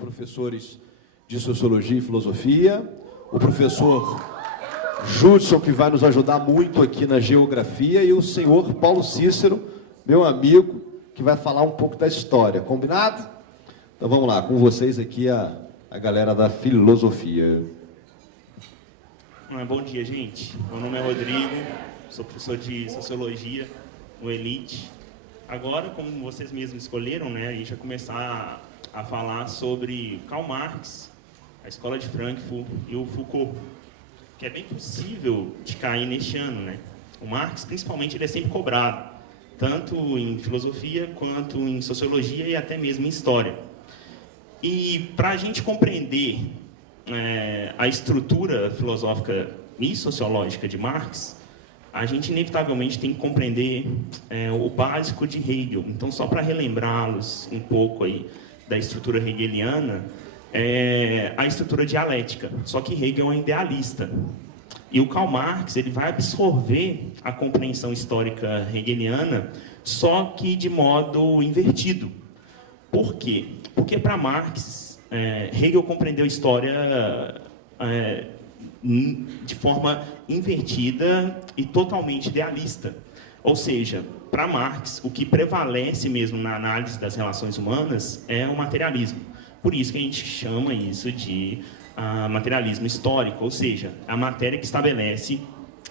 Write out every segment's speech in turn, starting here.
professores de Sociologia e Filosofia, o professor Judson, que vai nos ajudar muito aqui na Geografia, e o senhor Paulo Cícero, meu amigo, que vai falar um pouco da história. Combinado? Então vamos lá, com vocês aqui a galera da Filosofia. Bom dia, gente. Meu nome é Rodrigo, sou professor de Sociologia no Elite. Agora, como vocês mesmos escolheram, né, a gente vai começar a falar sobre Karl Marx, a Escola de Frankfurt e o Foucault, que é bem possível de cair neste ano, né? O Marx, principalmente, ele é sempre cobrado, tanto em filosofia quanto em sociologia e até mesmo em história. E para a gente compreender a estrutura filosófica e sociológica de Marx, a gente inevitavelmente tem que compreender o básico de Hegel. Então, só para relembrá-los um pouco aí da estrutura hegeliana, a estrutura dialética. Só que Hegel é um idealista. E o Karl Marx ele vai absorver a compreensão histórica hegeliana, só que de modo invertido. Por quê? Porque para Marx, Hegel compreendeu a história de forma invertida e totalmente idealista. Ou seja, para Marx, o que prevalece mesmo na análise das relações humanas é o materialismo. Por isso que a gente chama isso de materialismo histórico, ou seja, a matéria que estabelece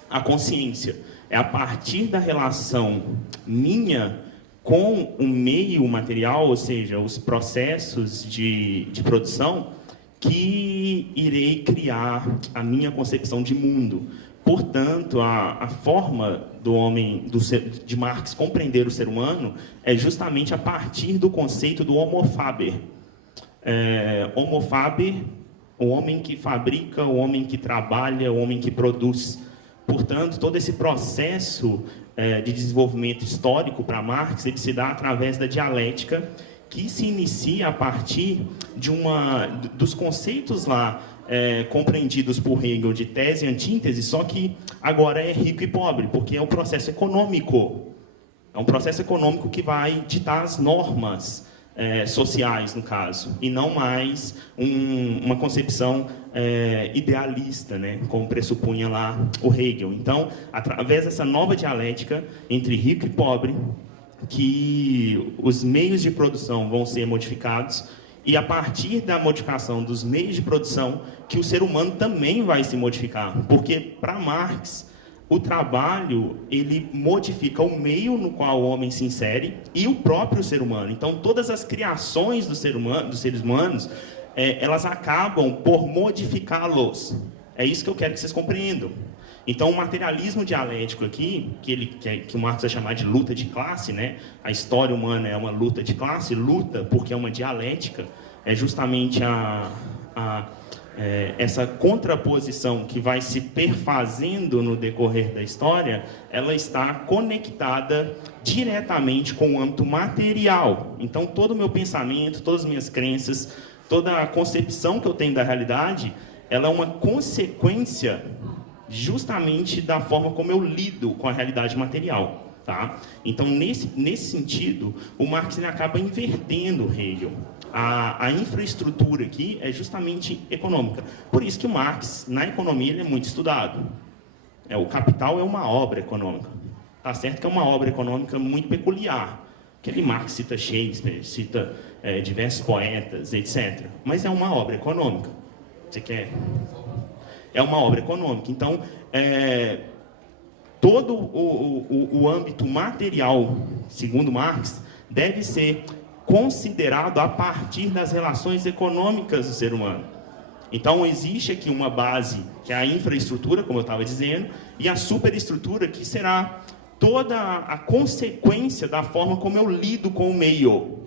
a consciência. É a partir da relação minha com o meio material, ou seja, os processos de produção, que irei criar a minha concepção de mundo. Portanto, a forma do homem, de Marx compreender o ser humano é justamente a partir do conceito do Homo faber. Homo faber, o homem que fabrica, o homem que trabalha, o homem que produz. Portanto, todo esse processo de desenvolvimento histórico para Marx, ele se dá através da dialética, que se inicia a partir dos conceitos lá compreendidos por Hegel de tese e antítese, só que agora é rico e pobre, porque é um processo econômico. É um processo econômico que vai ditar as normas sociais, no caso, e não mais uma concepção idealista, né, como pressupunha lá o Hegel. Então, através dessa nova dialética entre rico e pobre, que os meios de produção vão ser modificados, e a partir da modificação dos meios de produção, que o ser humano também vai se modificar. Porque, para Marx, o trabalho ele modifica o meio no qual o homem se insere e o próprio ser humano. Então, todas as criações dos seres humanos, elas acabam por modificá-los. É isso que eu quero que vocês compreendam. Então, o materialismo dialético aqui, que o Marx vai chamar de luta de classe, né? A história humana é uma luta de classe, luta porque é uma dialética, é justamente essa contraposição que vai se perfazendo no decorrer da história, ela está conectada diretamente com o âmbito material. Então, todo o meu pensamento, todas as minhas crenças, toda a concepção que eu tenho da realidade, ela é uma consequência justamente da forma como eu lido com a realidade material. Tá? Então, nesse sentido, o Marx ele acaba invertendo Hegel. A infraestrutura aqui é justamente econômica. Por isso que o Marx, na economia, ele é muito estudado. O Capital é uma obra econômica. Tá certo que é uma obra econômica muito peculiar. Aquele Marx cita Shakespeare, cita diversos poetas, etc. Mas é uma obra econômica. Você quer? É uma obra econômica. Então, todo o âmbito material, segundo Marx, deve ser considerado a partir das relações econômicas do ser humano. Então, existe aqui uma base, que é a infraestrutura, como eu estava dizendo, e a superestrutura, que será toda a consequência da forma como eu lido com o meio.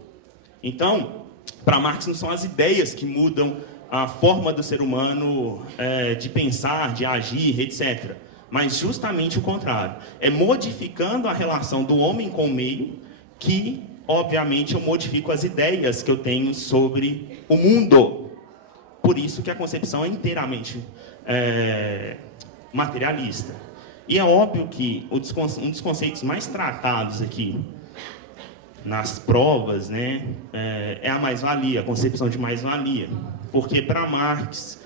Então, para Marx, não são as ideias que mudam a forma do ser humano de pensar, de agir, etc. Mas justamente o contrário. É modificando a relação do homem com o meio que, obviamente, eu modifico as ideias que eu tenho sobre o mundo. Por isso que a concepção é inteiramente materialista. E é óbvio que um dos conceitos mais tratados aqui nas provas, né, é a mais-valia, a concepção de mais-valia. Porque, para Marx,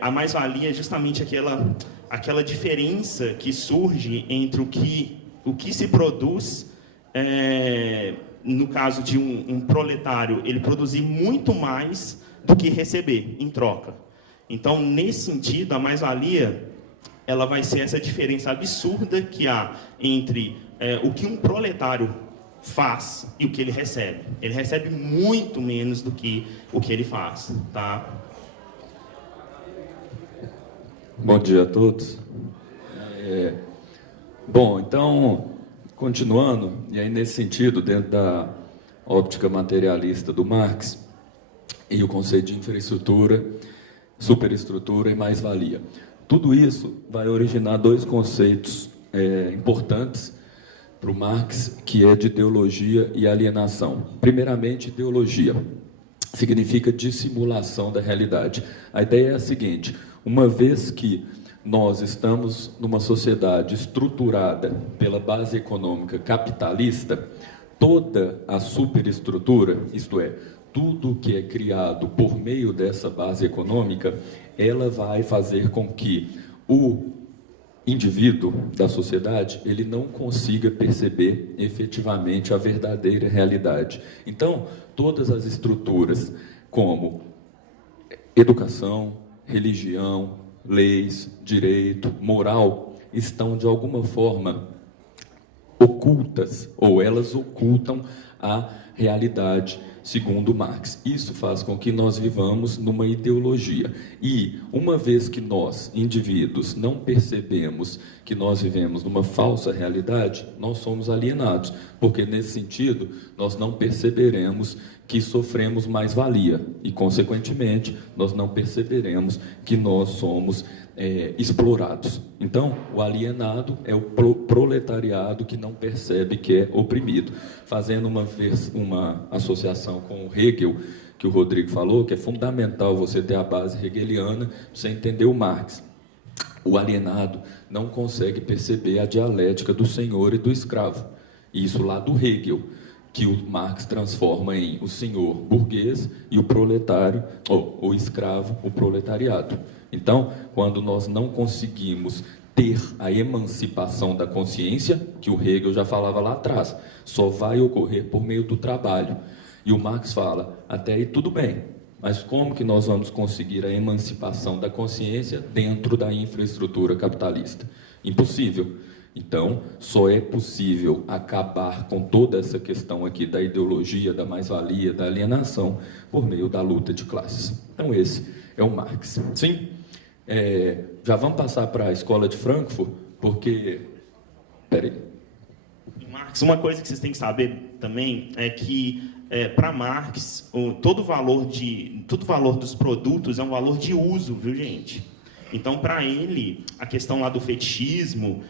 a mais-valia é justamente aquela diferença que surge entre o que se produz, no caso de um proletário, ele produzir muito mais do que receber em troca. Então, nesse sentido, a mais-valia ela vai ser essa diferença absurda que há entre o que um proletário faz e o que ele recebe. Ele recebe muito menos do que o que ele faz, tá? Bom dia a todos. Bom, então, continuando, e aí nesse sentido, dentro da óptica materialista do Marx, e o conceito de infraestrutura, superestrutura e mais-valia. Tudo isso vai originar dois conceitos importantes para o Marx, que é de ideologia e alienação. Primeiramente, ideologia significa dissimulação da realidade. A ideia é a seguinte: uma vez que nós estamos numa sociedade estruturada pela base econômica capitalista, toda a superestrutura, isto é, tudo que é criado por meio dessa base econômica, ela vai fazer com que o indivíduo da sociedade ele não consiga perceber efetivamente a verdadeira realidade. Então, todas as estruturas como educação, religião, leis, direito, moral, estão de alguma forma ocultas, ou elas ocultam a realidade, segundo Marx. Isso faz com que nós vivamos numa ideologia. E, uma vez que nós, indivíduos, não percebemos que nós vivemos numa falsa realidade, nós somos alienados, porque, nesse sentido, nós não perceberemos que sofremos mais-valia e, consequentemente, nós não perceberemos que nós somos explorados. Então, o alienado é o proletariado que não percebe que é oprimido. Fazendo uma associação com o Hegel, que o Rodrigo falou, que é fundamental você ter a base hegeliana para você entender o Marx. O alienado não consegue perceber a dialética do senhor e do escravo. Isso lá do Hegel, que o Marx transforma em o senhor burguês e o proletário, ou o escravo, o proletariado. Então, quando nós não conseguimos ter a emancipação da consciência, que o Hegel já falava lá atrás, só vai ocorrer por meio do trabalho. E o Marx fala, até aí tudo bem, mas como que nós vamos conseguir a emancipação da consciência dentro da infraestrutura capitalista? Impossível. Então, só é possível acabar com toda essa questão aqui da ideologia, da mais-valia, da alienação, por meio da luta de classes. Então, esse é o Marx. Sim? Já vamos passar para a escola de Frankfurt, porque... Peraí. Marx, uma coisa que vocês têm que saber também é que, para Marx, todo valor dos produtos é um valor de uso, viu, gente? Então, para ele, a questão lá do fetichismo,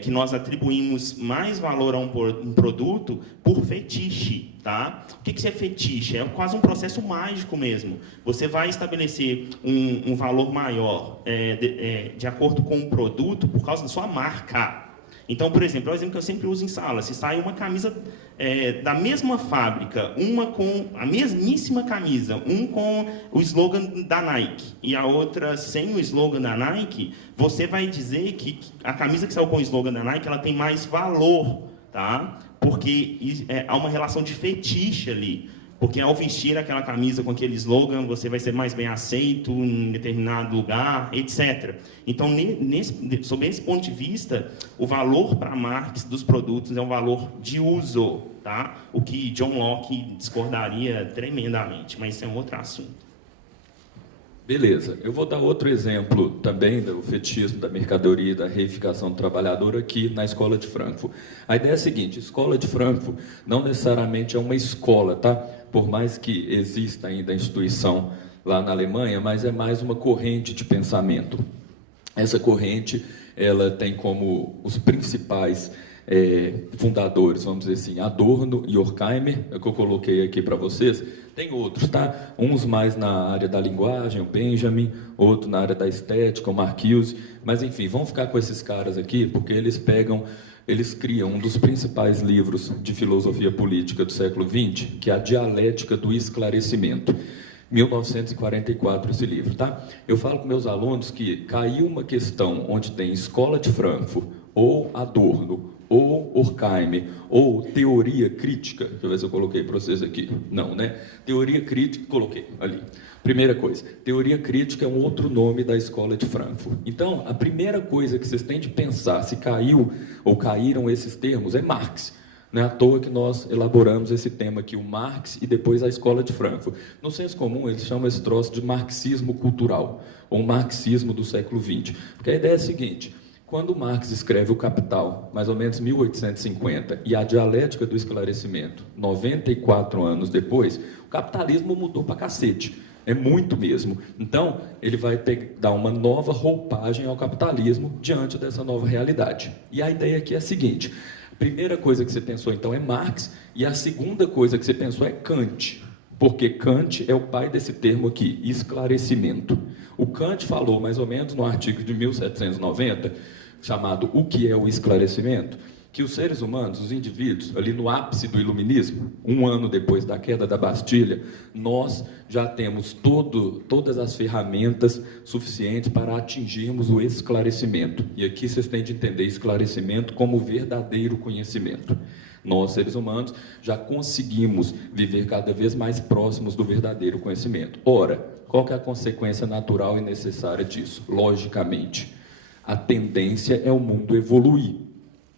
que nós atribuímos mais valor a um produto por fetiche, tá? O que é fetiche? É quase um processo mágico mesmo. Você vai estabelecer um valor maior de acordo com o produto por causa da sua marca. Então, por exemplo, é o exemplo que eu sempre uso em sala. Se sai uma camisa da mesma fábrica, uma com a mesmíssima camisa, um com o slogan da Nike e a outra sem o slogan da Nike, você vai dizer que a camisa que saiu com o slogan da Nike ela tem mais valor, tá? Porque há uma relação de fetiche ali. Porque ao vestir aquela camisa com aquele slogan, você vai ser mais bem aceito em determinado lugar, etc. Então, sob esse ponto de vista, o valor para Marx dos produtos é um valor de uso, tá? O que John Locke discordaria tremendamente, mas isso é um outro assunto. Beleza, eu vou dar outro exemplo também do fetichismo da mercadoria e da reificação do trabalhador aqui na Escola de Frankfurt. A ideia é a seguinte: Escola de Frankfurt não necessariamente é uma escola, tá? Por mais que exista ainda a instituição lá na Alemanha, mas é mais uma corrente de pensamento. Essa corrente, ela tem como os principais fundadores, vamos dizer assim, Adorno e Horkheimer, é o que eu coloquei aqui para vocês. Tem outros, tá? Uns mais na área da linguagem, o Benjamin, outro na área da estética, o Marcuse, mas enfim, vamos ficar com esses caras aqui, porque eles pegam eles criam um dos principais livros de filosofia política do século XX, que é a Dialética do Esclarecimento. 1944 esse livro, tá? Eu falo com meus alunos que caiu uma questão onde tem Escola de Frankfurt, ou Adorno, ou Horkheimer, ou teoria crítica. Deixa eu ver se eu coloquei para vocês aqui. Não, né? Teoria crítica, coloquei ali. Primeira coisa, teoria crítica é um outro nome da Escola de Frankfurt. Então, a primeira coisa que vocês têm de pensar se caiu ou caíram esses termos é Marx. Não é à toa que nós elaboramos esse tema aqui, o Marx e depois a Escola de Frankfurt. No senso comum, eles chamam esse troço de marxismo cultural, ou marxismo do século XX. Porque a ideia é a seguinte: quando Marx escreve o Capital, mais ou menos 1850, e a Dialética do Esclarecimento, 94 anos depois, o capitalismo mudou pra cacete. É muito mesmo. Então, ele vai dar uma nova roupagem ao capitalismo diante dessa nova realidade. E a ideia aqui é a seguinte: a primeira coisa que você pensou, então, é Marx, e a segunda coisa que você pensou é Kant, porque Kant é o pai desse termo aqui, esclarecimento. O Kant falou, mais ou menos, no artigo de 1790, chamado O que é o Esclarecimento, que os seres humanos, os indivíduos, ali no ápice do iluminismo, um ano depois da queda da Bastilha, nós já temos todas as ferramentas suficientes para atingirmos o esclarecimento. E aqui vocês têm de entender esclarecimento como verdadeiro conhecimento. Nós, seres humanos, já conseguimos viver cada vez mais próximos do verdadeiro conhecimento. Ora, qual que é a consequência natural e necessária disso? Logicamente, a tendência é o mundo evoluir.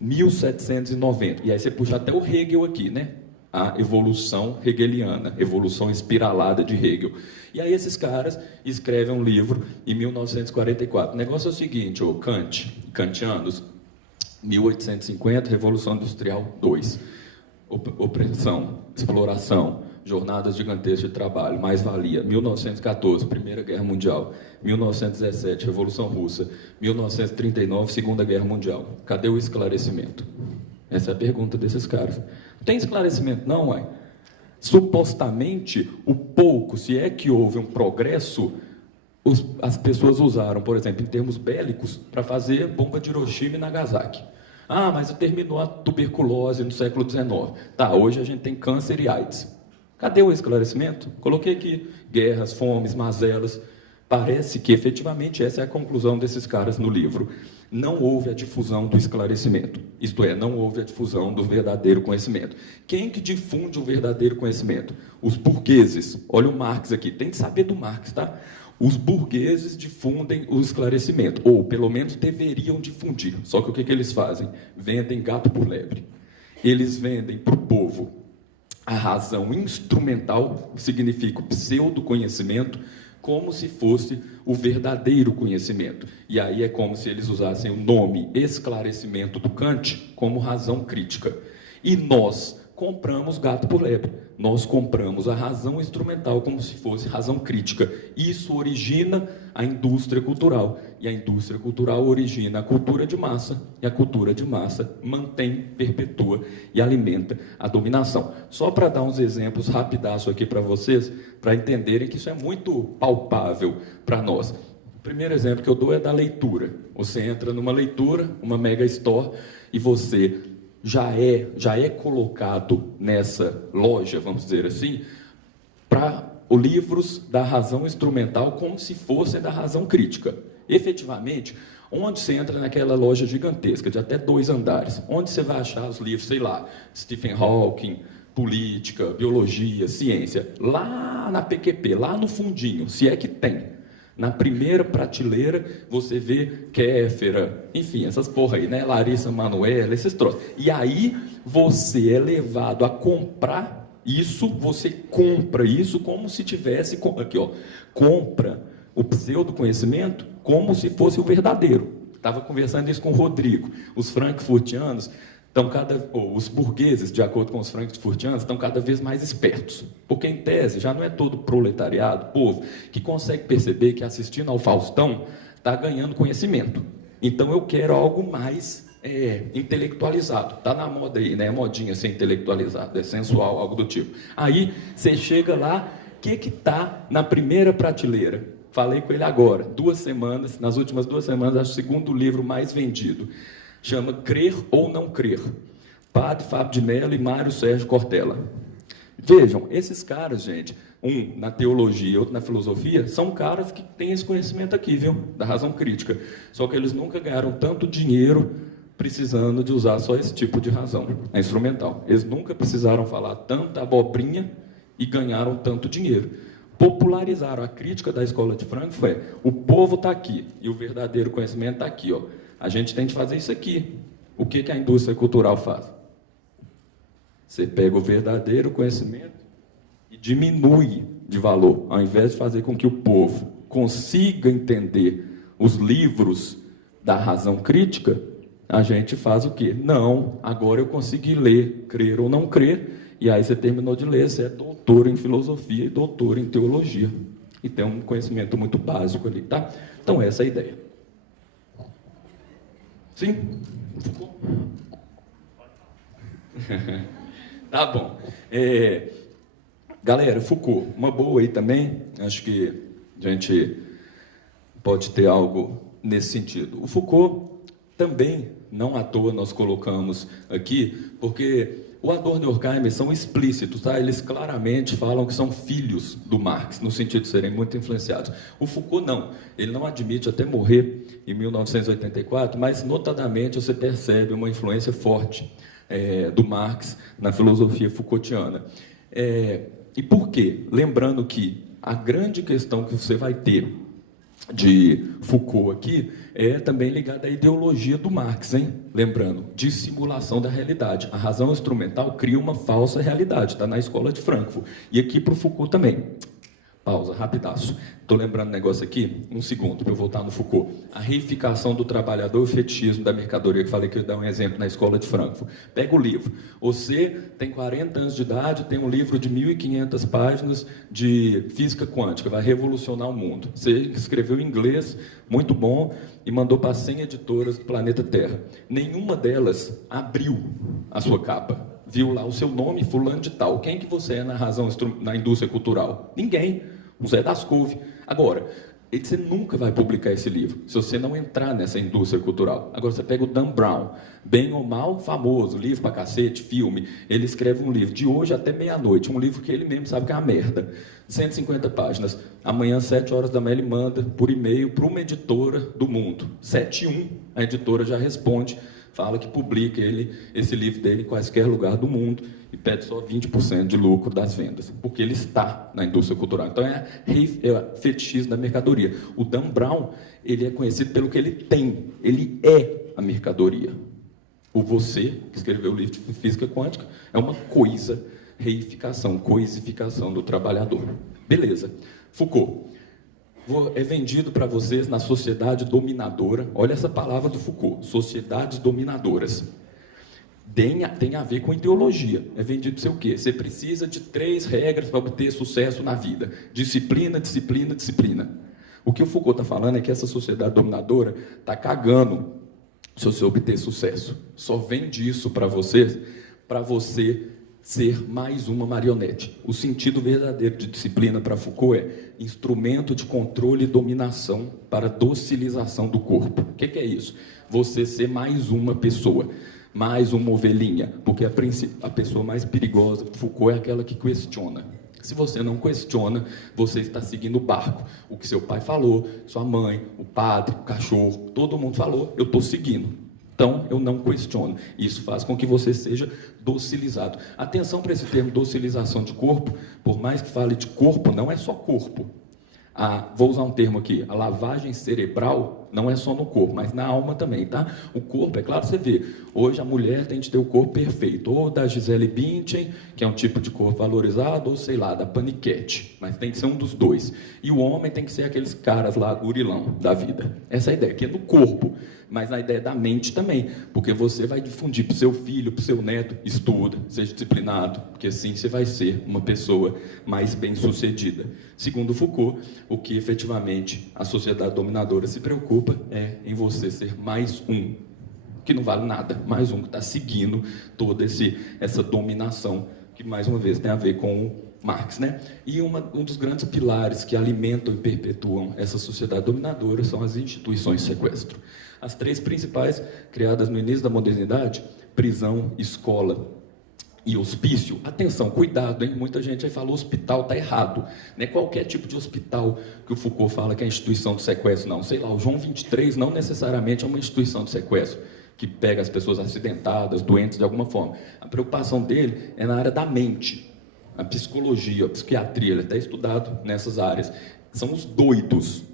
1790, e aí você puxa até o Hegel aqui, né? A evolução hegeliana, evolução espiralada de Hegel. E aí esses caras escrevem um livro em 1944. O negócio é o seguinte, kantianos, 1850, Revolução Industrial 2. Opressão, exploração, jornadas gigantescas de trabalho, mais-valia, 1914, Primeira Guerra Mundial, 1917, Revolução Russa, 1939, Segunda Guerra Mundial. Cadê o esclarecimento? Essa é a pergunta desses caras. Não tem esclarecimento não, uai. Supostamente, o pouco, se é que houve um progresso, as pessoas usaram, por exemplo, em termos bélicos, para fazer bomba de Hiroshima e Nagasaki. Ah, mas terminou a tuberculose no século XIX. Tá, hoje a gente tem câncer e AIDS. Cadê o esclarecimento? Coloquei aqui guerras, fomes, mazelas. Parece que, efetivamente, essa é a conclusão desses caras no livro. Não houve a difusão do esclarecimento. Isto é, não houve a difusão do verdadeiro conhecimento. Quem que difunde o verdadeiro conhecimento? Os burgueses. Olha o Marx aqui. Tem que saber do Marx, tá? Os burgueses difundem o esclarecimento. Ou, pelo menos, deveriam difundir. Só que o que eles fazem? Vendem gato por lebre. Eles vendem para o povo a razão instrumental, que significa o pseudo-conhecimento, como se fosse o verdadeiro conhecimento. E aí é como se eles usassem o nome esclarecimento do Kant como razão crítica. E nós compramos gato por lebre. Nós compramos a razão instrumental como se fosse razão crítica. Isso origina a indústria cultural. E a indústria cultural origina a cultura de massa. E a cultura de massa mantém, perpetua e alimenta a dominação. Só para dar uns exemplos rapidaço aqui para vocês, para entenderem que isso é muito palpável para nós. O primeiro exemplo que eu dou é da leitura. Você entra numa leitura, uma mega store, e você já é colocado nessa loja, vamos dizer assim, para os livros da razão instrumental como se fossem da razão crítica. Efetivamente, onde você entra naquela loja gigantesca, de até 2 andares, onde você vai achar os livros, sei lá, Stephen Hawking, política, biologia, ciência, lá na PQP, lá no fundinho, se é que tem. Na primeira prateleira, você vê Kéfera, enfim, essas porra aí, né? Larissa Manoela, esses troços. E aí, você é levado a comprar isso, você compra isso como se tivesse... Aqui, ó. Compra o pseudo-conhecimento como se fosse o verdadeiro. Estava conversando isso com o Rodrigo. Os frankfurtianos... os burgueses, de acordo com os frankfurtianos, estão cada vez mais espertos. Porque, em tese, já não é todo proletariado, povo, que consegue perceber que assistindo ao Faustão está ganhando conhecimento. Então, eu quero algo mais intelectualizado. Está na moda aí, né? Modinha ser intelectualizado, é sensual, algo do tipo. Aí, você chega lá, o que está na primeira prateleira? Falei com ele agora, 2 semanas, nas últimas 2 semanas, acho o 2º livro mais vendido. chama Crer ou Não Crer. Padre Fábio de Mello e Mário Sérgio Cortella. Vejam, esses caras, gente, um na teologia, outro na filosofia, são caras que têm esse conhecimento aqui, viu? Da razão crítica. Só que eles nunca ganharam tanto dinheiro precisando de usar só esse tipo de razão, a instrumental. Eles nunca precisaram falar tanta abobrinha e ganharam tanto dinheiro. Popularizaram a crítica da escola de Frankfurt, o povo está aqui e o verdadeiro conhecimento está aqui. Ó. A gente tem que fazer isso aqui. O que a indústria cultural faz? Você pega o verdadeiro conhecimento e diminui de valor, ao invés de fazer com que o povo consiga entender os livros da razão crítica, a gente faz o quê? Não, agora eu consegui ler, crer ou não crer, e aí você terminou de ler, você é doutor em filosofia e doutor em teologia. E tem um conhecimento muito básico ali, tá? Então, essa é a ideia. Sim? Tá bom. Galera, Foucault, uma boa aí também, acho que a gente pode ter algo nesse sentido. O Foucault também, não à toa nós colocamos aqui, porque o Adorno e Horkheimer são explícitos, tá? Eles claramente falam que são filhos do Marx, no sentido de serem muito influenciados. O Foucault não, ele não admite até morrer em 1984, mas notadamente você percebe uma influência forte do Marx na filosofia Foucaultiana. E por quê? Lembrando que a grande questão que você vai ter de Foucault aqui é também ligada à ideologia do Marx, hein? Lembrando, dissimulação da realidade. A razão instrumental cria uma falsa realidade, está na escola de Frankfurt. E aqui para o Foucault também. Pausa, rapidaço. Estou lembrando um negócio aqui, um segundo, para eu voltar no Foucault. A reificação do trabalhador e o fetichismo da mercadoria, que falei que eu ia dar um exemplo na escola de Frankfurt. Pega o livro. Você tem 40 anos de idade, tem um livro de 1.500 páginas de física quântica, vai revolucionar o mundo. Você escreveu em inglês, muito bom, e mandou para 100 editoras do planeta Terra. Nenhuma delas abriu a sua capa. Viu lá o seu nome, fulano de tal. Quem que você é na indústria cultural? Ninguém. O Zé das Couve. Agora, você nunca vai publicar esse livro se você não entrar nessa indústria cultural. Agora, você pega o Dan Brown, bem ou mal, famoso, livro pra cacete, filme. Ele escreve um livro de hoje até meia-noite, um livro que ele mesmo sabe que é uma merda. 150 páginas. Amanhã, 7 horas da manhã, ele manda por e-mail para uma editora do mundo. 7:1, a editora já responde, fala que publica esse livro dele em quaisquer lugar do mundo e pede só 20% de lucro das vendas, porque ele está na indústria cultural. Então, é fetichismo da mercadoria. O Dan Brown, ele é conhecido pelo que ele tem, ele é a mercadoria. O você, que escreveu o livro de física quântica, é uma reificação, coisificação do trabalhador. Beleza. Foucault. É vendido para vocês na sociedade dominadora. Olha essa palavra do Foucault, sociedades dominadoras. Tem a ver com ideologia. É vendido para você o quê? Você precisa de 3 regras para obter sucesso na vida. Disciplina, disciplina, disciplina. O que o Foucault está falando é que essa sociedade dominadora está cagando se você obter sucesso. Só vende isso para você ser mais uma marionete. O sentido verdadeiro de disciplina para Foucault é instrumento de controle e dominação para docilização do corpo. O que é isso? Você ser mais uma pessoa, mais uma ovelhinha, porque a pessoa mais perigosa para Foucault é aquela que questiona. Se você não questiona, você está seguindo o barco. O que seu pai falou, sua mãe, o padre, o cachorro, todo mundo falou, eu estou seguindo. Então, eu não questiono. Isso faz com que você seja docilizado. Atenção para esse termo docilização de corpo. Por mais que fale de corpo, não é só corpo. Vou usar um termo aqui. A lavagem cerebral não é só no corpo, mas na alma também, tá? O corpo, é claro, você vê. Hoje a mulher tem de ter o corpo perfeito. Ou da Gisele Bündchen, que é um tipo de corpo valorizado, ou sei lá, da Paniquete. Mas tem que ser um dos dois. E o homem tem que ser aqueles caras lá, gurilão da vida. Essa é a ideia, que é no corpo. Mas na ideia da mente também, porque você vai difundir para o seu filho, para o seu neto, estuda, seja disciplinado, porque assim você vai ser uma pessoa mais bem-sucedida. Segundo Foucault, o que efetivamente a sociedade dominadora se preocupa é em você ser mais um, que não vale nada, mais um que está seguindo toda essa dominação, que mais uma vez tem a ver com Marx, né? E um dos grandes pilares que alimentam e perpetuam essa sociedade dominadora são as instituições de sequestro. As 3 principais, criadas no início da modernidade: prisão, escola e hospício. Atenção, cuidado, hein? Muita gente aí fala hospital, está errado. Não é qualquer tipo de hospital que o Foucault fala que é instituição de sequestro, não. Sei lá, o João 23 não necessariamente é uma instituição de sequestro, que pega as pessoas acidentadas, doentes de alguma forma. A preocupação dele é na área da mente, a psicologia, a psiquiatria, ele é até estudado nessas áreas. São os doidos,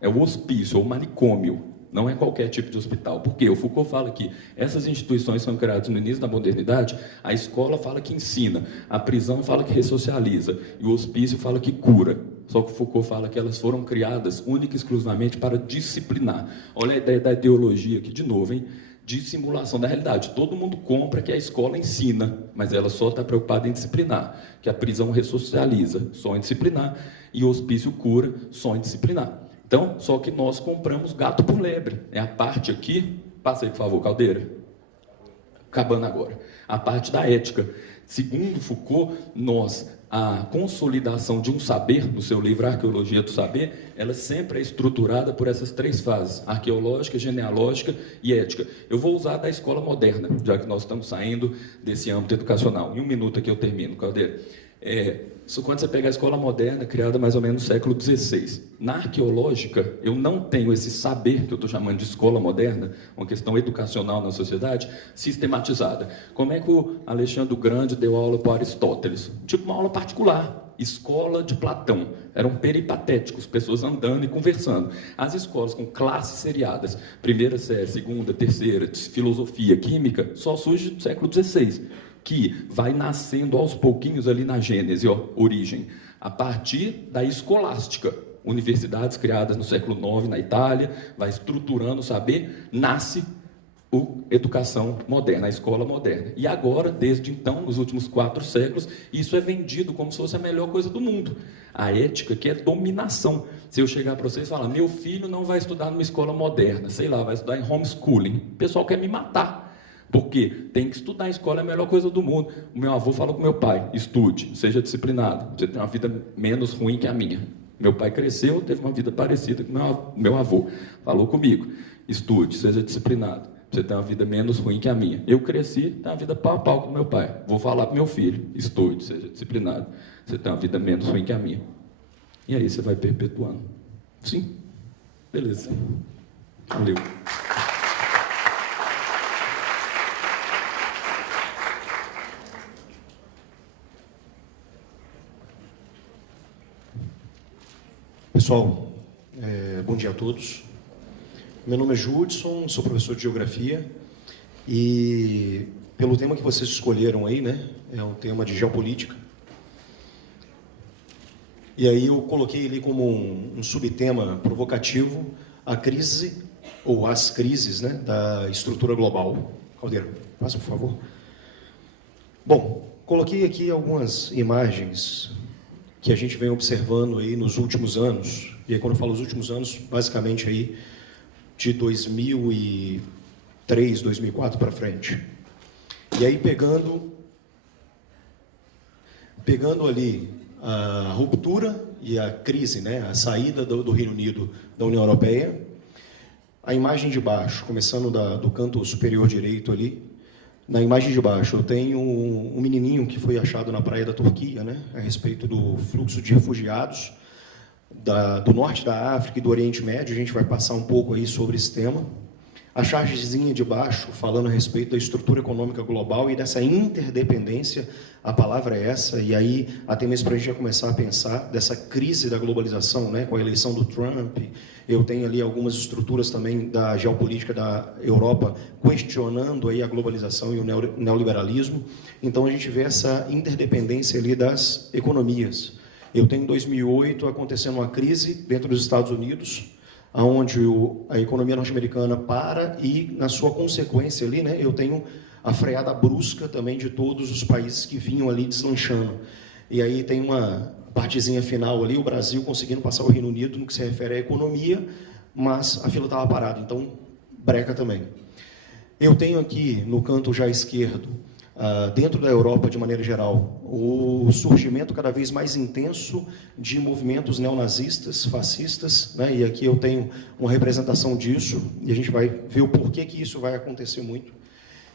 é o hospício, é o manicômio. Não é qualquer tipo de hospital. Por quê? O Foucault fala que essas instituições são criadas no início da modernidade, a escola fala que ensina, a prisão fala que ressocializa, e o hospício fala que cura. Só que o Foucault fala que elas foram criadas única e exclusivamente para disciplinar. Olha a ideia da ideologia aqui de novo, hein? De simulação da realidade. Todo mundo compra que a escola ensina, mas ela só está preocupada em disciplinar. Que a prisão ressocializa, só em disciplinar, e o hospício cura, só em disciplinar. Então, só que nós compramos gato por lebre. É a parte aqui, passa aí, por favor, Caldeira. Acabando agora. A parte da ética. Segundo Foucault, a consolidação de um saber, no seu livro Arqueologia do Saber, ela sempre é estruturada por essas 3 fases: arqueológica, genealógica e ética. Eu vou usar da escola moderna, já que nós estamos saindo desse âmbito educacional. Em 1 minuto aqui eu termino, Caldeira. Quando você pega a escola moderna, criada mais ou menos no século XVI, na arqueológica, eu não tenho esse saber, que eu estou chamando de escola moderna, uma questão educacional na sociedade, sistematizada. Como é que o Alexandre o Grande deu aula para Aristóteles? Tipo uma aula particular, escola de Platão. Eram peripatéticos, pessoas andando e conversando. As escolas com classes seriadas, primeira série, segunda, terceira, de filosofia, química, só surge no século XVI. Que vai nascendo aos pouquinhos ali na Gênese, origem, a partir da escolástica. Universidades criadas no século IX na Itália, vai estruturando o saber, nasce a educação moderna, a escola moderna. E agora, desde então, nos últimos 4 séculos, isso é vendido como se fosse a melhor coisa do mundo. A ética, que é dominação. Se eu chegar para vocês e falar, meu filho não vai estudar numa escola moderna, sei lá, vai estudar em homeschooling, o pessoal quer me matar. Porque tem que estudar, a escola é a melhor coisa do mundo. O meu avô falou com meu pai: estude, seja disciplinado, você tem uma vida menos ruim que a minha. Meu pai cresceu, teve uma vida parecida com meu avô. Falou comigo: estude, seja disciplinado, você tem uma vida menos ruim que a minha. Eu cresci, tenho uma vida pau a pau com meu pai. Vou falar para meu filho: estude, seja disciplinado, você tem uma vida menos ruim que a minha. E aí você vai perpetuando. Sim, beleza. Valeu. Pessoal, bom dia a todos. Meu nome é Judson, sou professor de Geografia e, pelo tema que vocês escolheram aí, né, é um tema de geopolítica. E aí eu coloquei ali como um subtema provocativo a crise, ou as crises, né, da estrutura global. Caldeira, passa, por favor. Bom, coloquei aqui algumas imagens que a gente vem observando aí nos últimos anos, e aí quando eu falo os últimos anos, basicamente aí de 2003, 2004 para frente. E aí pegando ali a ruptura e a crise, né, a saída do Reino Unido da União Europeia, a imagem de baixo, começando do canto superior direito ali, na imagem de baixo, eu tenho um menininho que foi achado na praia da Turquia, né, a respeito do fluxo de refugiados do norte da África e do Oriente Médio. A gente vai passar um pouco aí sobre esse tema. A chargezinha de baixo, falando a respeito da estrutura econômica global e dessa interdependência, a palavra é essa, e aí até mesmo para a gente já começar a pensar dessa crise da globalização, né, com a eleição do Trump. Eu tenho ali algumas estruturas também da geopolítica da Europa questionando aí a globalização e o neoliberalismo. Então a gente vê essa interdependência ali das economias. Eu tenho em 2008 acontecendo uma crise dentro dos Estados Unidos, onde a economia norte-americana para e, na sua consequência ali, né, eu tenho a freada brusca também de todos os países que vinham ali deslanchando. E aí tem uma partezinha final ali, o Brasil conseguindo passar o Reino Unido no que se refere à economia, mas a fila estava parada, então breca também. Eu tenho aqui no canto já esquerdo dentro da Europa, de maneira geral, o surgimento cada vez mais intenso de movimentos neonazistas, fascistas, né? E aqui eu tenho uma representação disso, e a gente vai ver o porquê que isso vai acontecer muito.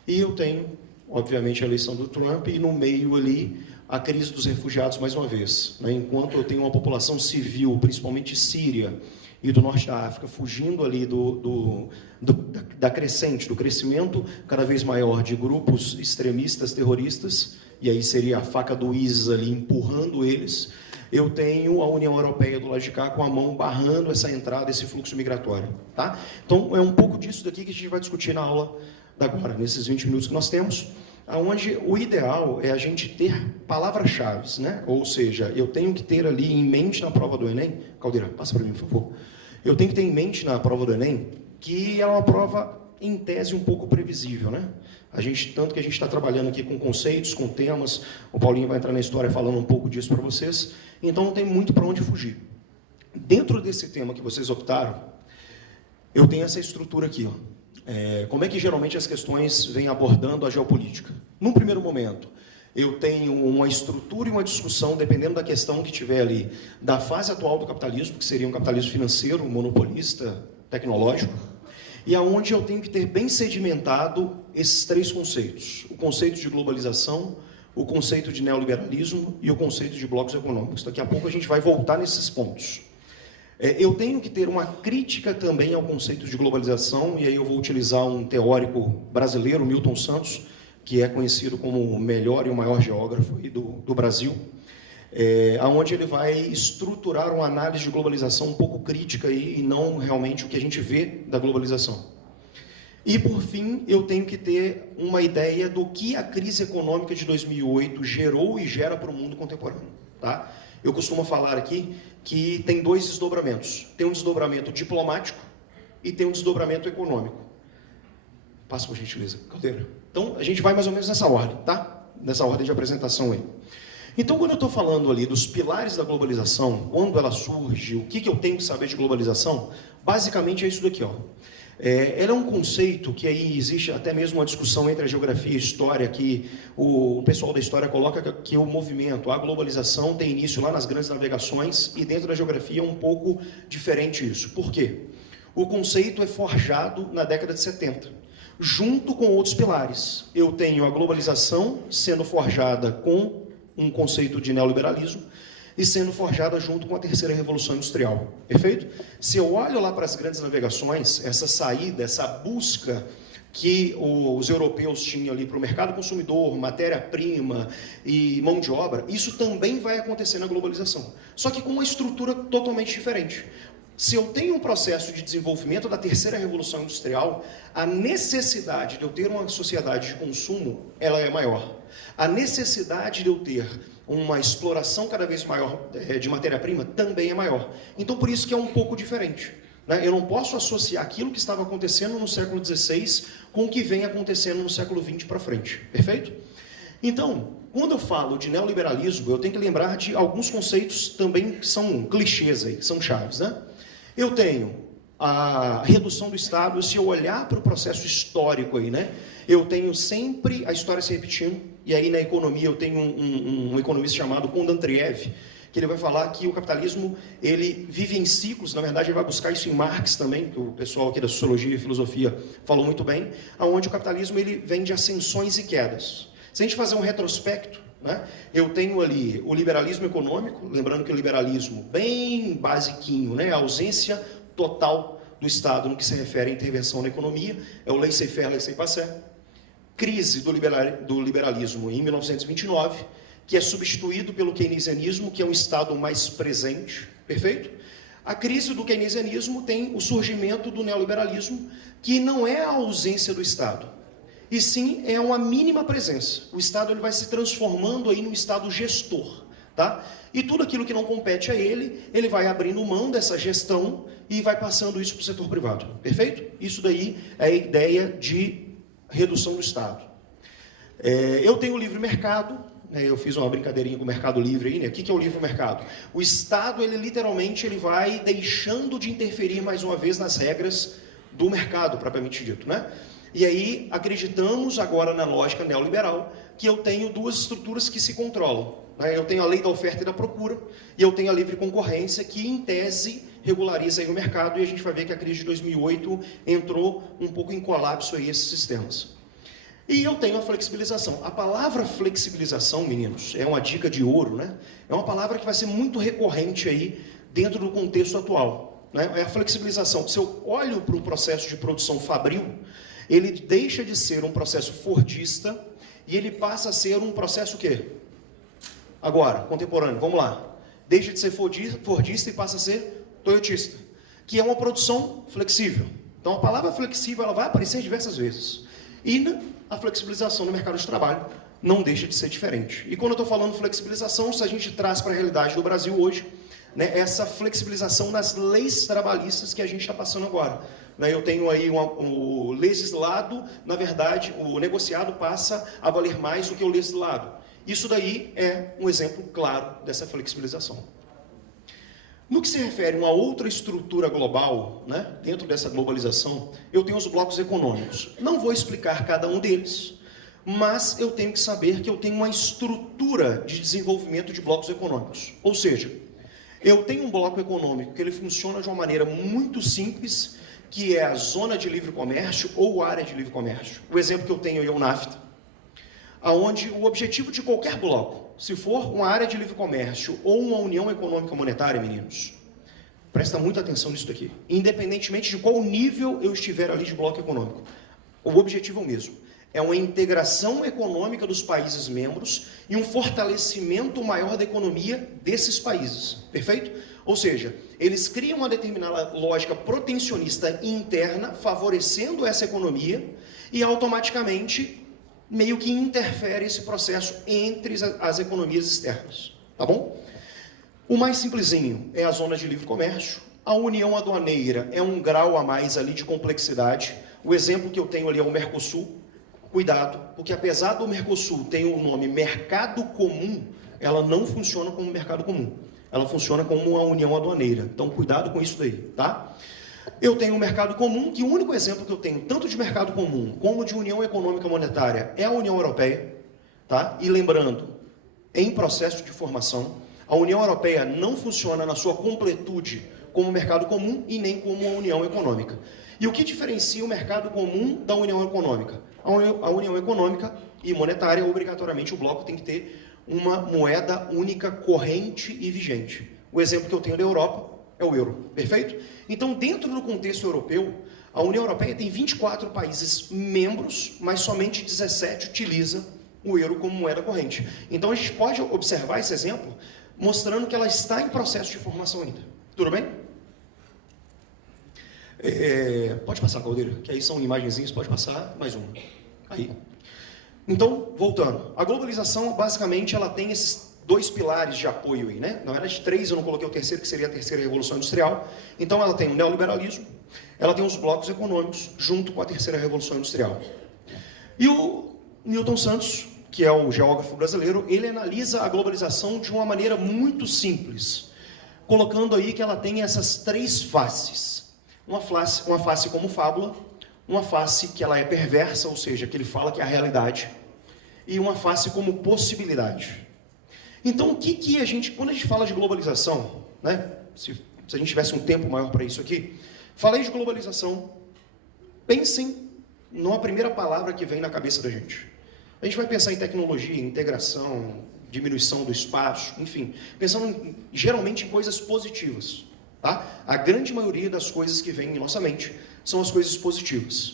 E eu tenho, obviamente, a eleição do Trump, e no meio ali, a crise dos refugiados, mais uma vez, né? Enquanto eu tenho uma população civil, principalmente síria e do norte da África, fugindo ali da crescente, do crescimento cada vez maior de grupos extremistas, terroristas, e aí seria a faca do ISIS ali empurrando eles, eu tenho a União Europeia do lado de cá com a mão barrando essa entrada, esse fluxo migratório. Tá? Então, é um pouco disso daqui que a gente vai discutir na aula agora, nesses 20 minutos que nós temos, onde o ideal é a gente ter palavras-chave, né? Ou seja, eu tenho que ter ali em mente na prova do Enem, Caldeira, passa para mim, por favor. Eu tenho que ter em mente na prova do Enem que ela é uma prova, em tese, um pouco previsível, né? Tanto que a gente está trabalhando aqui com conceitos, com temas, o Paulinho vai entrar na história falando um pouco disso para vocês, então não tem muito para onde fugir. Dentro desse tema que vocês optaram, eu tenho essa estrutura aqui, ó. Como é que geralmente as questões vêm abordando a geopolítica? Num primeiro momento, eu tenho uma estrutura e uma discussão, dependendo da questão que tiver ali, da fase atual do capitalismo, que seria um capitalismo financeiro, monopolista, tecnológico, e aonde eu tenho que ter bem sedimentado esses três conceitos: o conceito de globalização, o conceito de neoliberalismo e o conceito de blocos econômicos. Daqui a pouco a gente vai voltar nesses pontos. Eu tenho que ter uma crítica também ao conceito de globalização, e aí eu vou utilizar um teórico brasileiro, Milton Santos, que é conhecido como o melhor e o maior geógrafo do Brasil, onde ele vai estruturar uma análise de globalização um pouco crítica aí, e não realmente o que a gente vê da globalização. E, por fim, eu tenho que ter uma ideia do que a crise econômica de 2008 gerou e gera para o mundo contemporâneo. Tá? Eu costumo falar aqui que tem dois desdobramentos. Tem um desdobramento diplomático e tem um desdobramento econômico. Passa por gentileza, Caldeira. Então, a gente vai mais ou menos nessa ordem, tá? Nessa ordem de apresentação aí. Então, quando eu estou falando ali dos pilares da globalização, quando ela surge, o que eu tenho que saber de globalização, basicamente é isso daqui, ó. Ela é um conceito que aí existe até mesmo uma discussão entre a geografia e a história, que o pessoal da história coloca que o movimento, a globalização, tem início lá nas grandes navegações, e dentro da geografia é um pouco diferente isso. Por quê? O conceito é forjado na década de 70, junto com outros pilares. Eu tenho a globalização sendo forjada com um conceito de neoliberalismo, e sendo forjada junto com a terceira revolução industrial. Perfeito? Se eu olho lá para as grandes navegações, essa saída, essa busca que os europeus tinham ali para o mercado consumidor, matéria-prima e mão de obra, isso também vai acontecer na globalização. Só que com uma estrutura totalmente diferente. Se eu tenho um processo de desenvolvimento da terceira revolução industrial, a necessidade de eu ter uma sociedade de consumo, ela é maior. A necessidade de eu ter uma exploração cada vez maior de matéria-prima também é maior. Então, por isso que é um pouco diferente. Né? Eu não posso associar aquilo que estava acontecendo no século XVI com o que vem acontecendo no século XX para frente. Perfeito? Então, quando eu falo de neoliberalismo, eu tenho que lembrar de alguns conceitos também que são clichês aí, que são chaves. Né? Eu tenho a redução do Estado. Se eu olhar para o processo histórico aí, né, eu tenho sempre a história se repetindo. E aí na economia eu tenho um economista chamado Kondratiev, que ele vai falar que o capitalismo ele vive em ciclos. Na verdade, ele vai buscar isso em Marx também, que o pessoal aqui da sociologia e filosofia falou muito bem, onde o capitalismo ele vem de ascensões e quedas. Se a gente fazer um retrospecto, né, eu tenho ali o liberalismo econômico, lembrando que o liberalismo, bem basiquinho, né, a ausência total do Estado no que se refere à intervenção na economia, é o laissez-faire, laissez-passer. Crise do liberalismo em 1929, que é substituído pelo keynesianismo, que é um Estado mais presente, perfeito? A crise do keynesianismo tem o surgimento do neoliberalismo, que não é a ausência do Estado, e sim é uma mínima presença. O Estado ele vai se transformando aí num Estado gestor, tá? E tudo aquilo que não compete a ele, ele vai abrindo mão dessa gestão e vai passando isso para o setor privado, perfeito? Isso daí é a ideia de redução do Estado. Eu tenho o livre mercado, né, eu fiz uma brincadeirinha com o Mercado Livre aí, né? O que é o livre mercado? O Estado, ele literalmente ele vai deixando de interferir mais uma vez nas regras do mercado, propriamente dito, né? E aí acreditamos agora na lógica neoliberal que eu tenho duas estruturas que se controlam. Eu tenho a lei da oferta e da procura e eu tenho a livre concorrência que, em tese, regulariza aí o mercado, e a gente vai ver que a crise de 2008 entrou um pouco em colapso aí esses sistemas. E eu tenho a flexibilização. A palavra flexibilização, meninos, é uma dica de ouro, né? É uma palavra que vai ser muito recorrente aí dentro do contexto atual, né? É a flexibilização. Se eu olho para um processo de produção fabril, ele deixa de ser um processo fordista e ele passa a ser um processo o quê? Agora, contemporâneo, vamos lá. Deixa de ser fordista e passa a ser toyotista, que é uma produção flexível. Então, a palavra flexível ela vai aparecer diversas vezes. E a flexibilização no mercado de trabalho não deixa de ser diferente. E quando eu estou falando flexibilização, se a gente traz para a realidade do Brasil hoje, né, essa flexibilização nas leis trabalhistas que a gente está passando agora. Né, eu tenho aí o legislado, na verdade, o negociado passa a valer mais do que o legislado. Isso daí é um exemplo claro dessa flexibilização. No que se refere a uma outra estrutura global, né, dentro dessa globalização, eu tenho os blocos econômicos. Não vou explicar cada um deles, mas eu tenho que saber que eu tenho uma estrutura de desenvolvimento de blocos econômicos. Ou seja, eu tenho um bloco econômico que ele funciona de uma maneira muito simples, que é a zona de livre comércio ou área de livre comércio. O exemplo que eu tenho é o NAFTA, onde o objetivo de qualquer bloco, se for uma área de livre comércio ou uma união econômica monetária, meninos, presta muita atenção nisso daqui. Independentemente de qual nível eu estiver ali de bloco econômico, o objetivo é o mesmo. É uma integração econômica dos países membros e um fortalecimento maior da economia desses países. Perfeito? Ou seja, eles criam uma determinada lógica protecionista interna, favorecendo essa economia e automaticamente meio que interfere esse processo entre as economias externas, tá bom? O mais simplesinho é a zona de livre comércio, a união aduaneira é um grau a mais ali de complexidade. O exemplo que eu tenho ali é o Mercosul. Cuidado, porque apesar do Mercosul ter o nome mercado comum, ela não funciona como mercado comum, ela funciona como uma união aduaneira, então cuidado com isso daí, tá? Eu tenho um mercado comum, que o único exemplo que eu tenho, tanto de mercado comum, como de união econômica monetária, é a União Europeia, tá? E lembrando, em processo de formação, a União Europeia não funciona na sua completude como mercado comum e nem como uma união econômica. E o que diferencia o mercado comum da união econômica? A união econômica e monetária, obrigatoriamente, o bloco tem que ter uma moeda única, corrente e vigente. O exemplo que eu tenho da Europa é o euro, perfeito? Então, dentro do contexto europeu, a União Europeia tem 24 países membros, mas somente 17 utiliza o euro como moeda corrente. Então, a gente pode observar esse exemplo mostrando que ela está em processo de formação ainda. Tudo bem? Pode passar, Caldeira, que aí são imagenzinhas, pode passar, mais uma. Aí. Então, voltando. A globalização, basicamente, ela tem esses dois pilares de apoio aí, né? Na verdade, três, eu não coloquei o terceiro, que seria a terceira revolução industrial. Então, ela tem o neoliberalismo, ela tem os blocos econômicos, junto com a terceira revolução industrial. E o Newton Santos, que é o geógrafo brasileiro, ele analisa a globalização de uma maneira muito simples, colocando aí que ela tem essas três faces. Uma face como fábula, uma face que ela é perversa, ou seja, que ele fala que é a realidade, e uma face como possibilidade. Então, o que a gente, quando a gente fala de globalização, né, se a gente tivesse um tempo maior para isso aqui, falei de globalização, pensem numa primeira palavra que vem na cabeça da gente. A gente vai pensar em tecnologia, integração, diminuição do espaço, enfim, pensando geralmente em coisas positivas. Tá? A grande maioria das coisas que vem em nossa mente são as coisas positivas.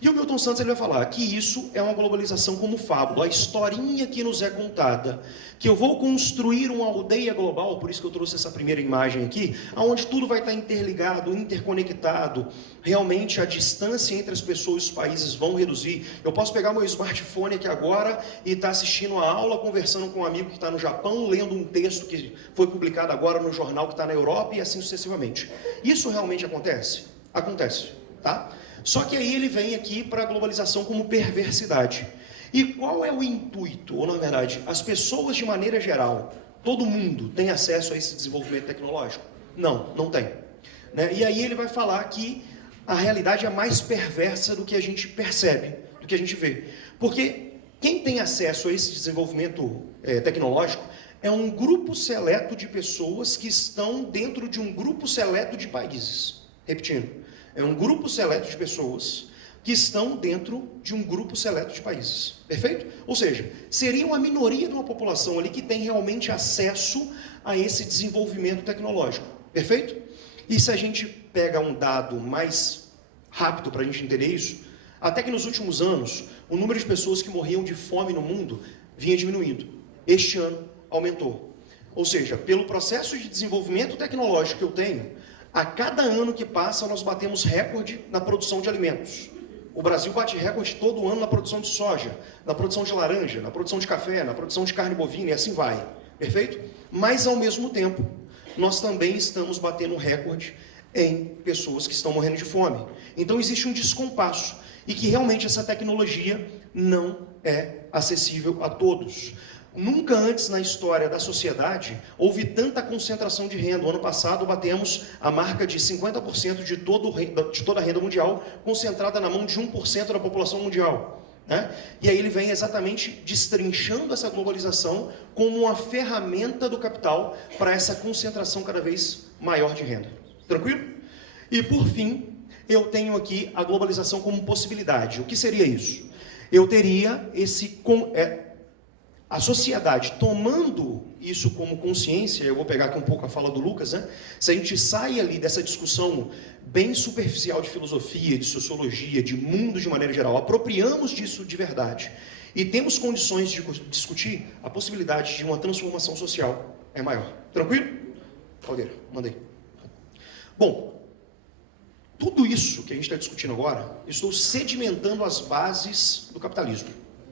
E o Milton Santos ele vai falar que isso é uma globalização como fábula, a historinha que nos é contada, que eu vou construir uma aldeia global, por isso que eu trouxe essa primeira imagem aqui, onde tudo vai estar interligado, interconectado, realmente a distância entre as pessoas e os países vão reduzir. Eu posso pegar meu smartphone aqui agora e estar assistindo a aula, conversando com um amigo que está no Japão, lendo um texto que foi publicado agora no jornal que está na Europa e assim sucessivamente. Isso realmente acontece? Acontece, tá? Só que aí ele vem aqui para a globalização como perversidade. E qual é o intuito? Ou, na verdade, as pessoas de maneira geral, todo mundo tem acesso a esse desenvolvimento tecnológico? Não, não tem. Né? E aí ele vai falar que a realidade é mais perversa do que a gente percebe, do que a gente vê. Porque quem tem acesso a esse desenvolvimento tecnológico é um grupo seleto de pessoas que estão dentro de um grupo seleto de países. Repetindo, é um grupo seleto de pessoas que estão dentro de um grupo seleto de países. Perfeito? Ou seja, seria uma minoria de uma população ali que tem realmente acesso a esse desenvolvimento tecnológico. Perfeito? E se a gente pega um dado mais rápido para a gente entender isso, até que nos últimos anos, o número de pessoas que morriam de fome no mundo vinha diminuindo. Este ano aumentou. Ou seja, pelo processo de desenvolvimento tecnológico que eu tenho, a cada ano que passa nós batemos recorde na produção de alimentos. O Brasil bate recorde todo ano na produção de soja, na produção de laranja, na produção de café, na produção de carne bovina e assim vai. Perfeito? Mas ao mesmo tempo, nós também estamos batendo recorde em pessoas que estão morrendo de fome. Então existe um descompasso e que realmente essa tecnologia não é acessível a todos. Nunca antes na história da sociedade houve tanta concentração de renda. O ano passado batemos a marca de 50% de toda a renda mundial concentrada na mão de 1% da população mundial. Né? E aí ele vem exatamente destrinchando essa globalização como uma ferramenta do capital para essa concentração cada vez maior de renda. Tranquilo? E por fim, eu tenho aqui a globalização como possibilidade. O que seria isso? Eu teria a sociedade tomando isso como consciência. Eu vou pegar aqui um pouco a fala do Lucas, né? Se a gente sai ali dessa discussão bem superficial de filosofia, de sociologia, de mundo de maneira geral, apropriamos disso de verdade e temos condições de discutir, a possibilidade de uma transformação social é maior. Tranquilo? Caldeira, mandei. Bom, tudo isso que a gente está discutindo agora, eu estou sedimentando as bases do capitalismo.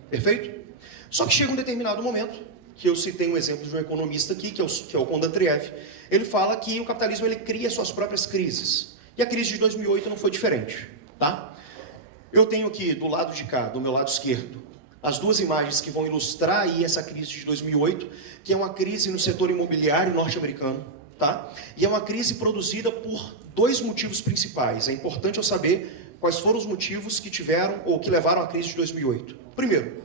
Perfeito? Só que chega um determinado momento, que eu citei um exemplo de um economista aqui, que é o Kondratiev. Ele fala que o capitalismo ele cria suas próprias crises. E a crise de 2008 não foi diferente. Tá? Eu tenho aqui do lado de cá, do meu lado esquerdo, as duas imagens que vão ilustrar aí essa crise de 2008, que é uma crise no setor imobiliário norte-americano. Tá? E é uma crise produzida por dois motivos principais. É importante eu saber quais foram os motivos que tiveram ou que levaram à crise de 2008. Primeiro,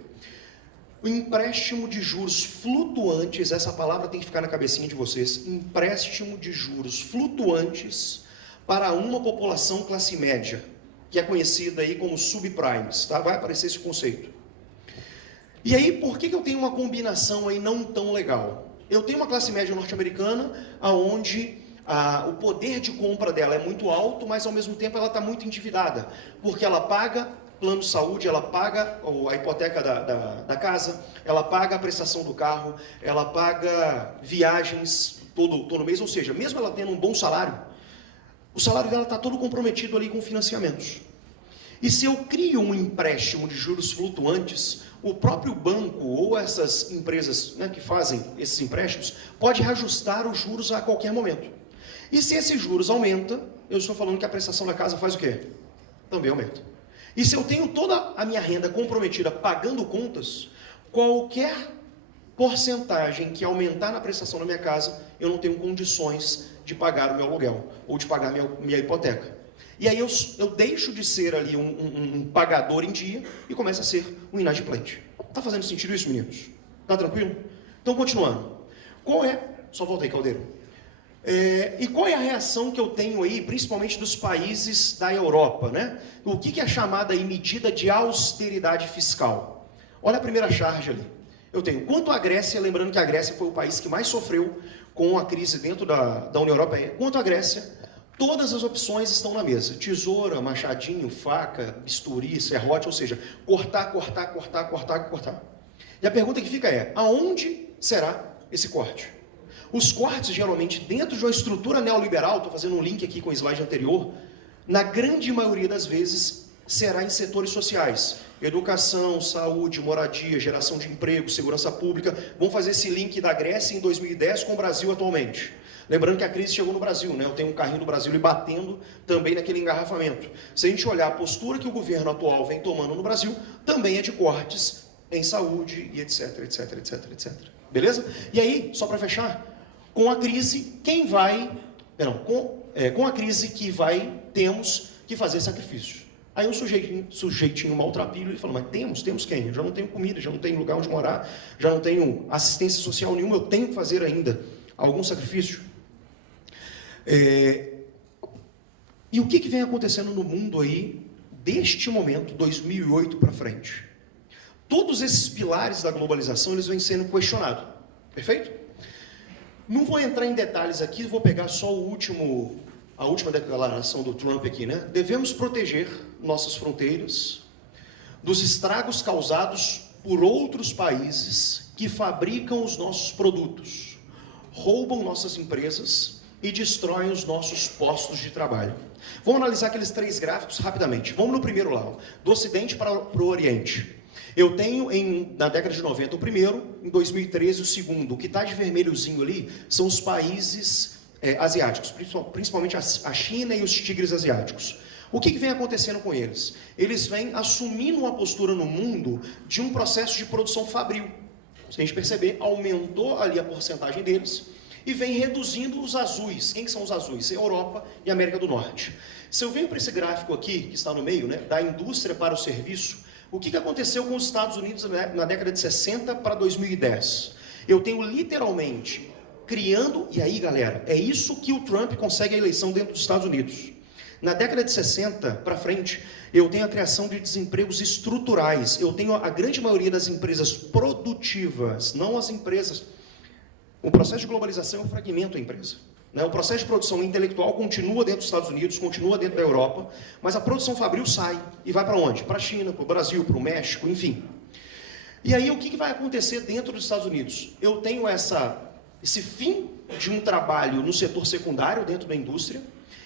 o empréstimo de juros flutuantes, essa palavra tem que ficar na cabecinha de vocês, empréstimo de juros flutuantes para uma população classe média, que é conhecida aí como subprimes, tá? Vai aparecer esse conceito. E aí, por que eu tenho uma combinação aí não tão legal? Eu tenho uma classe média norte-americana, onde o poder de compra dela é muito alto, mas ao mesmo tempo ela está muito endividada, porque ela paga plano de saúde, ela paga a hipoteca da casa, ela paga a prestação do carro, ela paga viagens todo mês, ou seja, mesmo ela tendo um bom salário, o salário dela está todo comprometido ali com financiamentos. E se eu crio um empréstimo de juros flutuantes, o próprio banco ou essas empresas, né, que fazem esses empréstimos, pode reajustar os juros a qualquer momento. E se esses juros aumentam, eu estou falando que a prestação da casa faz o quê? Também aumenta. E se eu tenho toda a minha renda comprometida pagando contas, qualquer porcentagem que aumentar na prestação da minha casa, eu não tenho condições de pagar o meu aluguel ou de pagar minha hipoteca. E aí eu deixo de ser ali um pagador em dia e começo a ser um inadimplente. Está fazendo sentido isso, meninos? Está tranquilo? Então, continuando. Só volta aí, Caldeiro. E qual é a reação que eu tenho aí, principalmente dos países da Europa, né? O que é chamada aí medida de austeridade fiscal? Olha a primeira charge ali. Eu tenho quanto à Grécia, lembrando que a Grécia foi o país que mais sofreu com a crise dentro da União Europeia. Quanto à Grécia, todas as opções estão na mesa. Tesoura, machadinho, faca, bisturi, serrote, ou seja, cortar. E a pergunta que fica é, aonde será esse corte? Os cortes, geralmente, dentro de uma estrutura neoliberal, estou fazendo um link aqui com o slide anterior, na grande maioria das vezes, será em setores sociais. Educação, saúde, moradia, geração de emprego, segurança pública. Vamos fazer esse link da Grécia em 2010 com o Brasil atualmente. Lembrando que a crise chegou no Brasil, né? Eu tenho um carrinho do Brasil e batendo também naquele engarrafamento. Se a gente olhar a postura que o governo atual vem tomando no Brasil, também é de cortes em saúde e etc. Beleza? E aí, só para fechar, com a crise, temos que fazer sacrifícios. Aí um sujeitinho maltrapilho, ele falou, mas temos quem? Eu já não tenho comida, já não tenho lugar onde morar, já não tenho assistência social nenhuma, eu tenho que fazer ainda algum sacrifício. E o que vem acontecendo no mundo aí, deste momento, 2008 para frente? Todos esses pilares da globalização, eles vêm sendo questionados. Perfeito? Não vou entrar em detalhes aqui, vou pegar só a última declaração do Trump aqui, né? Devemos proteger nossas fronteiras dos estragos causados por outros países que fabricam os nossos produtos, roubam nossas empresas e destroem os nossos postos de trabalho. Vamos analisar aqueles 3 gráficos rapidamente. Vamos no primeiro lá, do Ocidente para o Oriente. Eu tenho, na década de 90, o primeiro, em 2013, o segundo. O que está de vermelhozinho ali são os países asiáticos, principalmente a China e os tigres asiáticos. O que vem acontecendo com eles? Eles vêm assumindo uma postura no mundo de um processo de produção fabril. Se a gente perceber, aumentou ali a porcentagem deles e vem reduzindo os azuis. Quem que são os azuis? Europa e América do Norte. Se eu venho para esse gráfico aqui, que está no meio, né, da indústria para o serviço, o que aconteceu com os Estados Unidos na década de 60 para 2010? Eu tenho literalmente criando, e aí galera, é isso que o Trump consegue a eleição dentro dos Estados Unidos. Na década de 60 para frente, eu tenho a criação de desempregos estruturais, eu tenho a grande maioria das empresas produtivas, não as empresas. O processo de globalização é um fragmento da empresa. O processo de produção intelectual continua dentro dos Estados Unidos, continua dentro da Europa, mas a produção fabril sai e vai para onde? Para a China, para o Brasil, para o México, enfim. E aí o que vai acontecer dentro dos Estados Unidos? Eu tenho esse fim de um trabalho no setor secundário dentro da indústria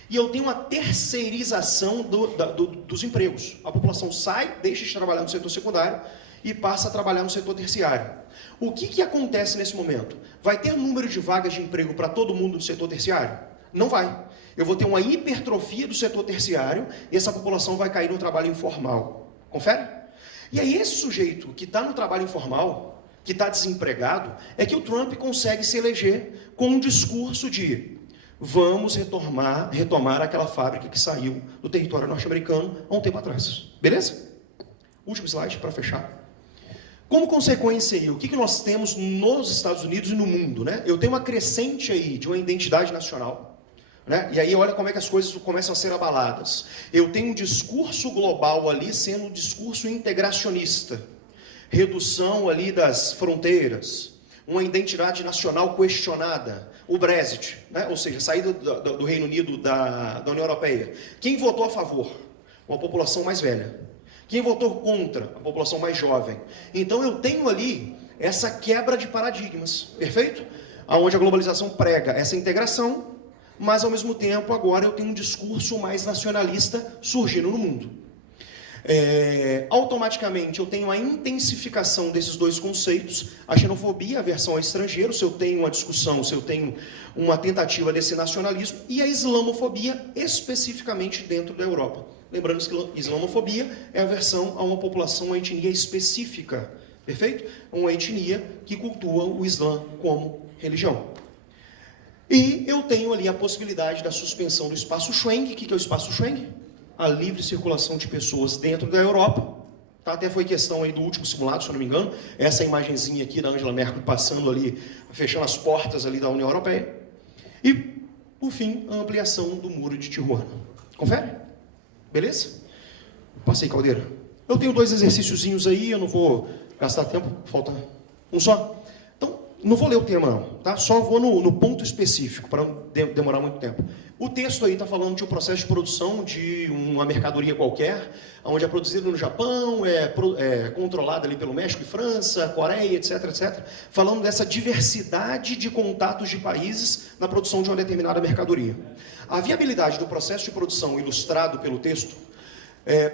e eu tenho uma terceirização dos empregos. A população sai, deixa de trabalhar no setor secundário e passa a trabalhar no setor terciário. O que acontece nesse momento? Vai ter número de vagas de emprego para todo mundo do setor terciário? Não vai. Eu vou ter uma hipertrofia do setor terciário e essa população vai cair no trabalho informal. Confere? E aí esse sujeito que está no trabalho informal, que está desempregado, é que o Trump consegue se eleger com um discurso de vamos retomar aquela fábrica que saiu do território norte-americano há um tempo atrás. Beleza? Último slide para fechar. Como consequência aí, o que nós temos nos Estados Unidos e no mundo, né? Eu tenho uma crescente aí de uma identidade nacional, né? E aí olha como é que as coisas começam a ser abaladas. Eu tenho um discurso global ali sendo um discurso integracionista, redução ali das fronteiras, uma identidade nacional questionada, o Brexit, né? Ou seja, saída do Reino Unido da União Europeia. Quem votou a favor? Uma população mais velha. Quem votou contra? A população mais jovem. Então eu tenho ali essa quebra de paradigmas, perfeito? Onde a globalização prega essa integração, mas ao mesmo tempo agora eu tenho um discurso mais nacionalista surgindo no mundo. Automaticamente eu tenho a intensificação desses dois conceitos, a xenofobia, a aversão ao estrangeiro, se eu tenho uma discussão, se eu tenho uma tentativa desse nacionalismo, e a islamofobia especificamente dentro da Europa. Lembrando que islamofobia é a aversão a uma população, uma etnia específica, perfeito? Uma etnia que cultua o Islã como religião. E eu tenho ali a possibilidade da suspensão do espaço Schengen. O que é o espaço Schengen? A livre circulação de pessoas dentro da Europa. Tá? Até foi questão aí do último simulado, se eu não me engano, essa imagenzinha aqui da Angela Merkel passando ali, fechando as portas ali da União Europeia. E, por fim, a ampliação do muro de Tijuana. Confere? Beleza? Passei, Caldeira. Eu tenho 2 exercíciozinhos aí, eu não vou gastar tempo, falta um só. Então, não vou ler o tema não, tá? Só vou no ponto específico, para não demorar muito tempo. O texto aí está falando de um processo de produção de uma mercadoria qualquer, onde é produzido no Japão, é controlado ali pelo México e França, Coreia, etc, etc. Falando dessa diversidade de contatos de países na produção de uma determinada mercadoria. A viabilidade do processo de produção ilustrado pelo texto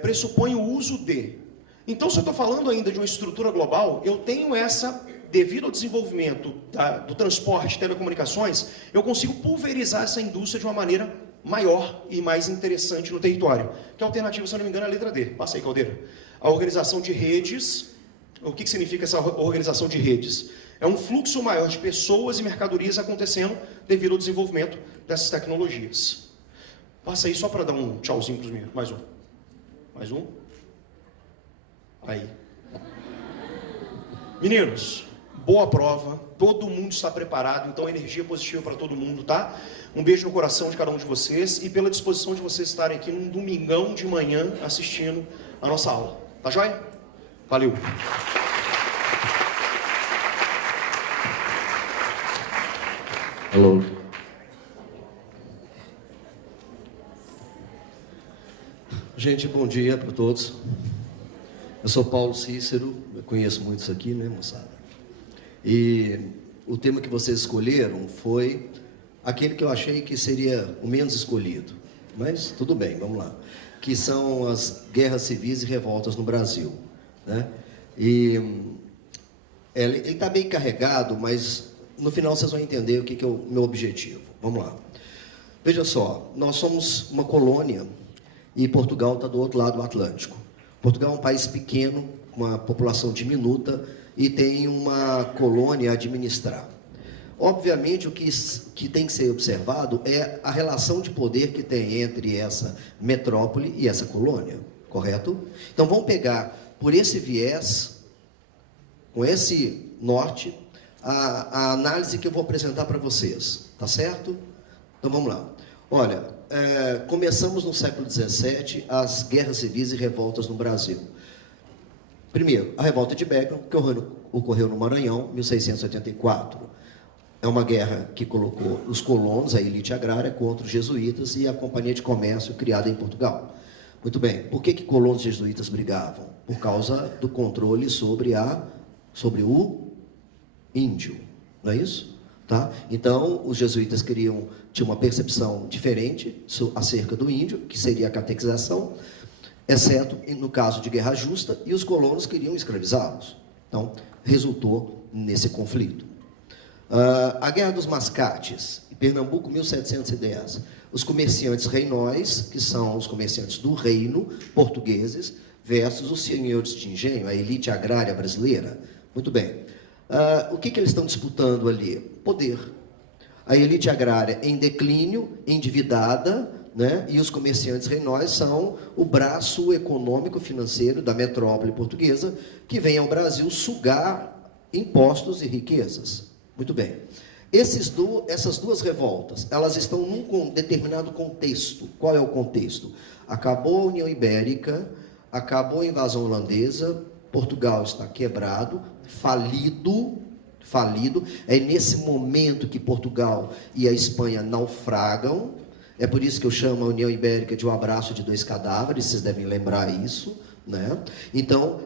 pressupõe o uso de. Então, se eu estou falando ainda de uma estrutura global, eu tenho essa, devido ao desenvolvimento do transporte, telecomunicações, eu consigo pulverizar essa indústria de uma maneira maior e mais interessante no território. Que a alternativa, se eu não me engano, é a letra D. Passa aí, Caldeira. A organização de redes. O que significa essa organização de redes? É um fluxo maior de pessoas e mercadorias acontecendo devido ao desenvolvimento dessas tecnologias. Passa aí só para dar um tchauzinho para os meninos. Mais um. Mais um. Aí. Meninos, boa prova. Todo mundo está preparado, então energia positiva para todo mundo, tá? Um beijo no coração de cada um de vocês e pela disposição de vocês estarem aqui num domingão de manhã assistindo a nossa aula. Tá joia? Valeu! Alô. Gente, bom dia para todos. Eu sou Paulo Cícero, eu conheço muitos aqui, né, moçada? E o tema que vocês escolheram foi aquele que eu achei que seria o menos escolhido. Mas tudo bem, vamos lá. Que são as guerras civis e revoltas no Brasil, né? E ele está bem carregado, mas no final vocês vão entender o que é o meu objetivo. Vamos lá. Veja só, nós somos uma colônia e Portugal está do outro lado do Atlântico. Portugal é um país pequeno, com uma população diminuta e tem uma colônia a administrar. Obviamente, o que tem que ser observado é a relação de poder que tem entre essa metrópole e essa colônia, correto? Então, vamos pegar, por esse viés, com esse norte, a análise que eu vou apresentar para vocês, tá certo? Então, vamos lá. Olha, começamos no século XVII as guerras civis e revoltas no Brasil. Primeiro, a revolta de Beckman, que ocorreu no Maranhão, 1684. É uma guerra que colocou os colonos, a elite agrária, contra os jesuítas e a Companhia de Comércio criada em Portugal. Muito bem, por que colonos e jesuítas brigavam? Por causa do controle sobre o índio, não é isso? Tá? Então, os jesuítas tinham uma percepção diferente acerca do índio, que seria a catequização, exceto no caso de guerra justa, e os colonos queriam escravizá-los. Então, resultou nesse conflito. A Guerra dos Mascates, em Pernambuco, 1710. Os comerciantes reinóis, que são os comerciantes do reino, portugueses, versus os senhores de engenho, a elite agrária brasileira. Muito bem. O que eles estão disputando ali? Poder. A elite agrária em declínio, endividada, né? E os comerciantes reinóis são o braço econômico financeiro da metrópole portuguesa, que vem ao Brasil sugar impostos e riquezas. Muito bem. Essas duas revoltas, elas estão num determinado contexto. Qual é o contexto? Acabou a União Ibérica, acabou a invasão holandesa, Portugal está quebrado, falido. É nesse momento que Portugal e a Espanha naufragam. É por isso que eu chamo a União Ibérica de um abraço de dois cadáveres, vocês devem lembrar isso, né? Então,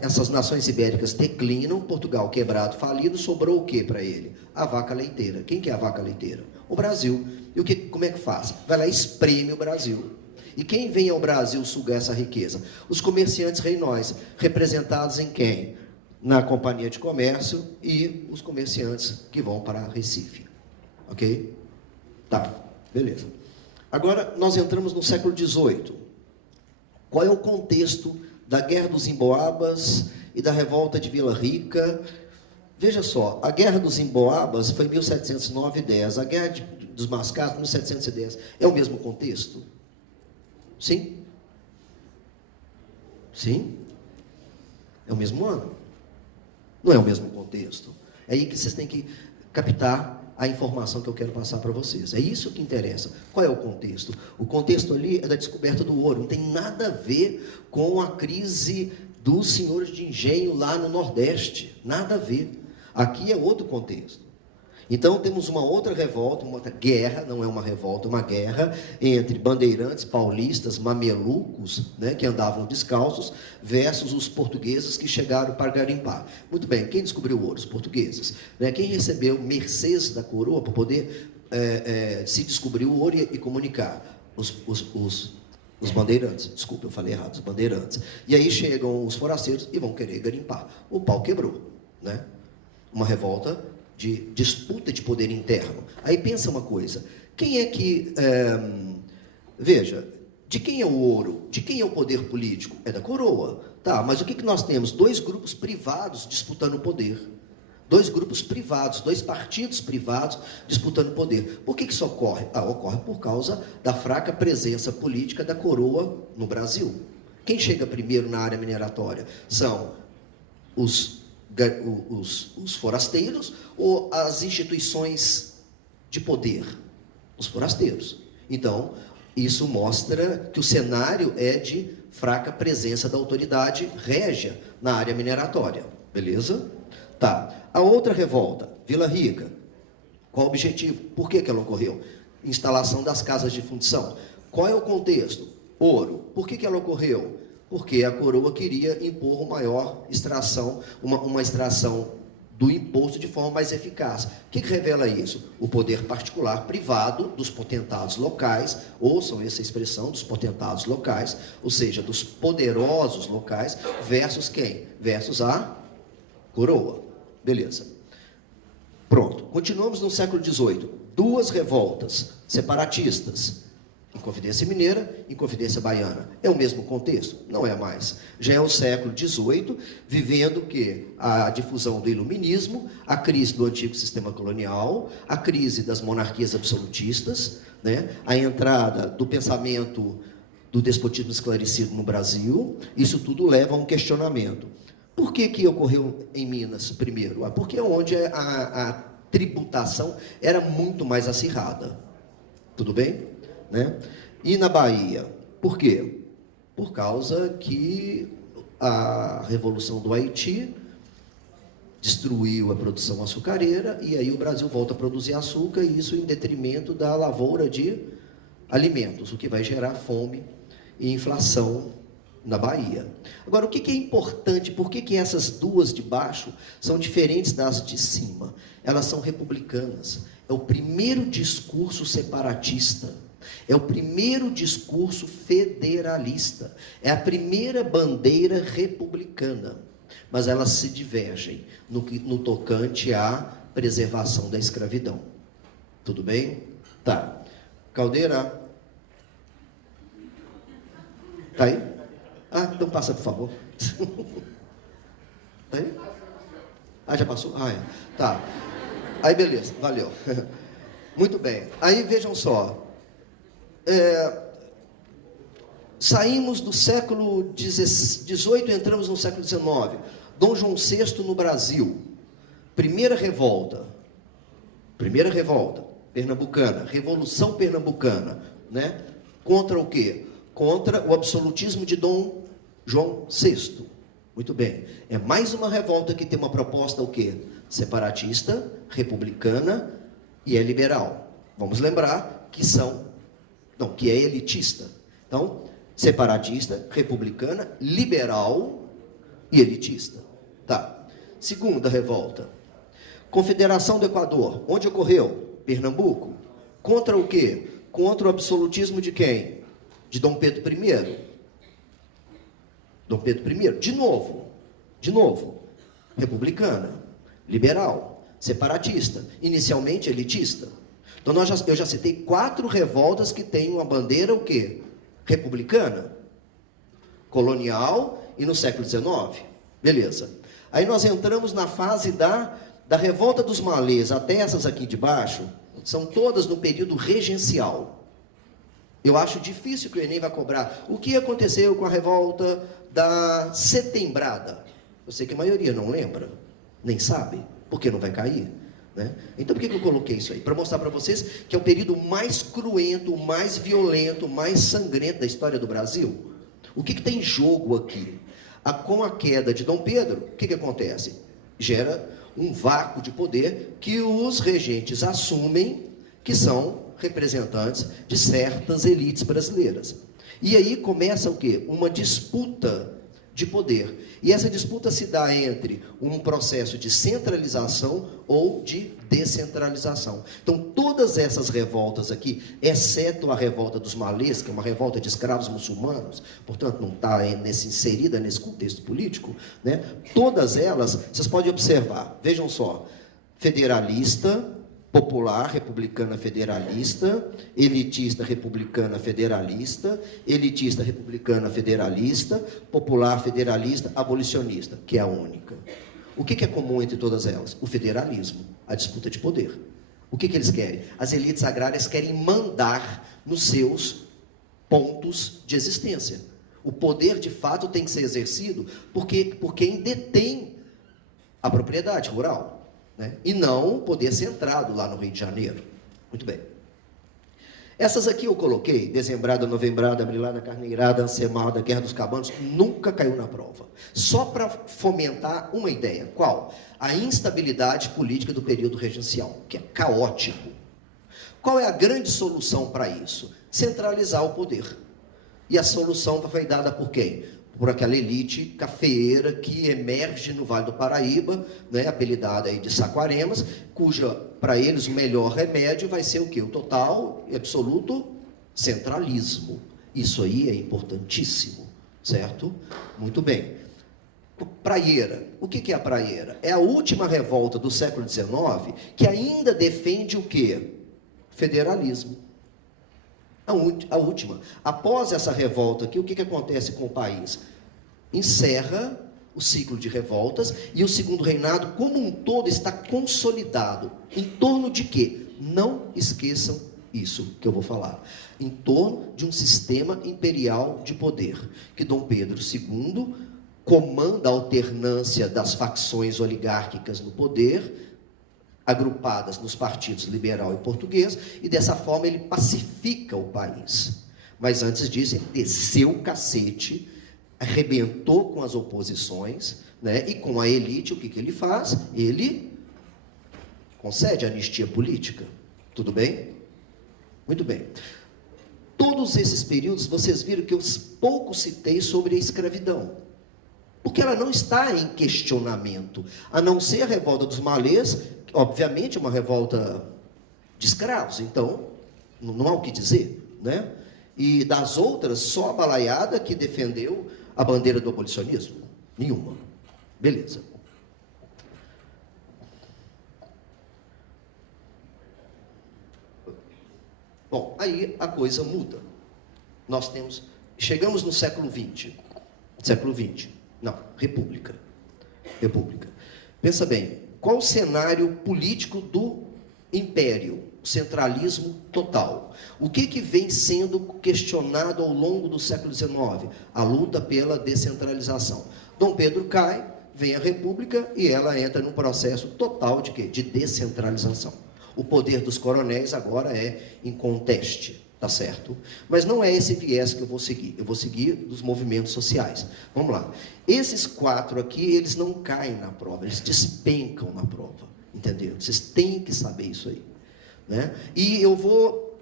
essas nações ibéricas declinam, Portugal quebrado, falido, sobrou o que para ele? A vaca leiteira. Quem que é a vaca leiteira? O Brasil. E como é que faz? Vai lá e espreme o Brasil. E quem vem ao Brasil sugar essa riqueza? Os comerciantes reinóis, representados em quem? Na Companhia de Comércio e os comerciantes que vão para Recife. Ok? Tá, beleza. Agora, nós entramos no século XVIII. Qual é o contexto da Guerra dos Emboabas e da Revolta de Vila Rica? Veja só, a Guerra dos Emboabas foi em 1709 e 10. A Guerra dos Mascates, 1710. É o mesmo contexto? Sim? Sim? É o mesmo ano? Não é o mesmo contexto. É aí que vocês têm que captar a informação que eu quero passar para vocês. É isso que interessa. Qual é o contexto? O contexto ali é da descoberta do ouro. Não tem nada a ver com a crise dos senhores de engenho lá no Nordeste. Nada a ver. Aqui é outro contexto. Então, temos uma outra revolta, uma outra guerra, não é uma revolta, é uma guerra entre bandeirantes, paulistas, mamelucos, né, que andavam descalços, versus os portugueses que chegaram para garimpar. Muito bem, quem descobriu o ouro? Os portugueses. Né? Quem recebeu mercês da coroa para poder se descobrir o ouro e comunicar? Os bandeirantes. Desculpa, eu falei errado, os bandeirantes. E aí chegam os forasteiros e vão querer garimpar. O pau quebrou. Né? Uma revolta de disputa de poder interno. Aí pensa uma coisa, quem é que... veja, de quem é o ouro? De quem é o poder político? É da coroa. Tá, mas o que nós temos? Dois grupos privados disputando o poder. Dois grupos privados, dois partidos privados disputando poder. Por que isso ocorre? Ocorre por causa da fraca presença política da coroa no Brasil. Quem chega primeiro na área mineratória? São os forasteiros ou as instituições de poder? Os forasteiros. Então, isso mostra que o cenário é de fraca presença da autoridade régia na área mineratória. Beleza? Tá. A outra revolta, Vila Rica. Qual o objetivo? Por que ela ocorreu? Instalação das casas de fundição. Qual é o contexto? Ouro. Por que ela ocorreu? Porque a coroa queria impor uma maior extração, uma extração do imposto de forma mais eficaz. O que revela isso? O poder particular privado dos potentados locais, ouçam essa expressão, dos potentados locais, ou seja, dos poderosos locais, versus quem? Versus a coroa. Beleza. Pronto. Continuamos no século XVIII. Duas revoltas separatistas. Inconfidência Mineira, Inconfidência Baiana. É o mesmo contexto? Não é mais. Já é o século XVIII, vivendo o quê? A difusão do iluminismo, a crise do antigo sistema colonial, a crise das monarquias absolutistas, né? A entrada do pensamento do despotismo esclarecido no Brasil. Isso tudo leva a um questionamento. Por que ocorreu em Minas primeiro? Porque é onde a tributação era muito mais acirrada. Tudo bem? Né? E na Bahia? Por quê? Por causa que a Revolução do Haiti destruiu a produção açucareira e aí o Brasil volta a produzir açúcar e isso em detrimento da lavoura de alimentos, o que vai gerar fome e inflação na Bahia. Agora, o que é importante? Por que essas duas de baixo são diferentes das de cima? Elas são republicanas. É o primeiro discurso separatista. É o primeiro discurso federalista. É a primeira bandeira republicana. Mas elas se divergem no tocante à preservação da escravidão. Tudo bem? Tá. Caldeira. Tá aí? Ah, então passa, por favor. Tá aí? Ah, já passou? Ah, é. Tá. Aí, beleza. Valeu. Muito bem. Aí, vejam só. Saímos do século XVIII e entramos no século XIX. Dom João VI no Brasil. Primeira revolta pernambucana, Revolução Pernambucana, né? Contra o quê? Contra o absolutismo de Dom João VI. Muito bem. É mais uma revolta que tem uma proposta o quê? Separatista, republicana e é liberal. Vamos lembrar que que é elitista. Então, separatista, republicana, liberal e elitista. Tá. Segunda revolta. Confederação do Equador. Onde ocorreu? Pernambuco. Contra o quê? Contra o absolutismo de quem? De Dom Pedro I. Dom Pedro I. De novo. Republicana, liberal, separatista, inicialmente elitista. Então, eu já citei 4 revoltas que têm uma bandeira o quê? Republicana, colonial e no século XIX. Beleza. Aí nós entramos na fase da revolta dos malês, até essas aqui de baixo, são todas no período regencial. Eu acho difícil que o Enem vai cobrar. O que aconteceu com a revolta da Setembrada? Eu sei que a maioria não lembra, nem sabe, porque não vai cair. Né? Então, por que eu coloquei isso aí? Para mostrar para vocês que é o período mais cruento, mais violento, mais sangrento da história do Brasil. O que tem em jogo aqui? Com a queda de Dom Pedro, o que acontece? Gera um vácuo de poder que os regentes assumem que são representantes de certas elites brasileiras. E aí começa o quê? Uma disputa de poder. E essa disputa se dá entre um processo de centralização ou de descentralização. Então, todas essas revoltas aqui, exceto a revolta dos malês, que é uma revolta de escravos muçulmanos, portanto, não está inserida nesse contexto político, né? Todas elas, vocês podem observar, vejam só, federalista, popular, republicana, federalista, elitista, republicana, federalista, elitista, republicana, federalista, popular, federalista, abolicionista, que é a única. O que é comum entre todas elas? O federalismo, a disputa de poder. O que eles querem? As elites agrárias querem mandar nos seus pontos de existência. O poder, de fato, tem que ser exercido por quem detém a propriedade rural, né? E não o poder centrado lá no Rio de Janeiro. Muito bem. Essas aqui eu coloquei, dezembrada, novembrada, abrilada, carneirada, ansemada, guerra dos cabanos, nunca caiu na prova. Só para fomentar uma ideia. Qual? A instabilidade política do período regencial, que é caótico. Qual é a grande solução para isso? Centralizar o poder. E a solução foi dada por quem? Por aquela elite cafeeira que emerge no Vale do Paraíba, né, apelidada aí de Saquaremas, cuja, para eles, o melhor remédio vai ser o quê? O total e absoluto centralismo. Isso aí é importantíssimo, certo? Muito bem. Praieira. O que é a praieira? É a última revolta do século XIX que ainda defende o quê? Federalismo. A última. Após essa revolta aqui, o que acontece com o país? Encerra o ciclo de revoltas e o segundo reinado, como um todo, está consolidado. Em torno de quê? Não esqueçam isso que eu vou falar. Em torno de um sistema imperial de poder, que Dom Pedro II comanda a alternância das facções oligárquicas no poder, agrupadas nos partidos liberal e português, e dessa forma ele pacifica o país. Mas antes disso, ele desceu o cacete, arrebentou com as oposições, né? E com a elite, o que ele faz? Ele concede anistia política. Tudo bem? Muito bem. Todos esses períodos, vocês viram que eu pouco citei sobre a escravidão, porque ela não está em questionamento, a não ser a revolta dos malês, obviamente uma revolta de escravos, então não há o que dizer, né? E das outras, só a balaiada que defendeu a bandeira do abolicionismo? Nenhuma. Beleza. Bom, aí a coisa muda. Chegamos no século XX. Século XX. Não, República. República. Pensa bem, qual o cenário político do império? O centralismo total. O que vem sendo questionado ao longo do século XIX? A luta pela descentralização. Dom Pedro cai, vem a República e ela entra num processo total de quê? De descentralização. O poder dos coronéis agora é inconteste, tá certo? Mas não é esse viés que eu vou seguir dos movimentos sociais. Vamos lá. Esses 4 aqui, eles não caem na prova, eles despencam na prova, entendeu? Vocês têm que saber isso aí, né? E eu vou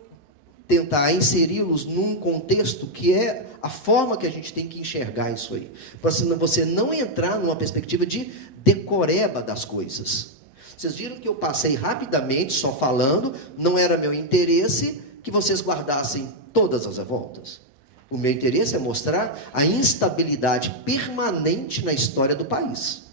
tentar inseri-los num contexto que é a forma que a gente tem que enxergar isso aí, para você não entrar numa perspectiva de decoreba das coisas. Vocês viram que eu passei rapidamente, só falando, não era meu interesse que vocês guardassem todas as revoltas. O meu interesse é mostrar a instabilidade permanente na história do país.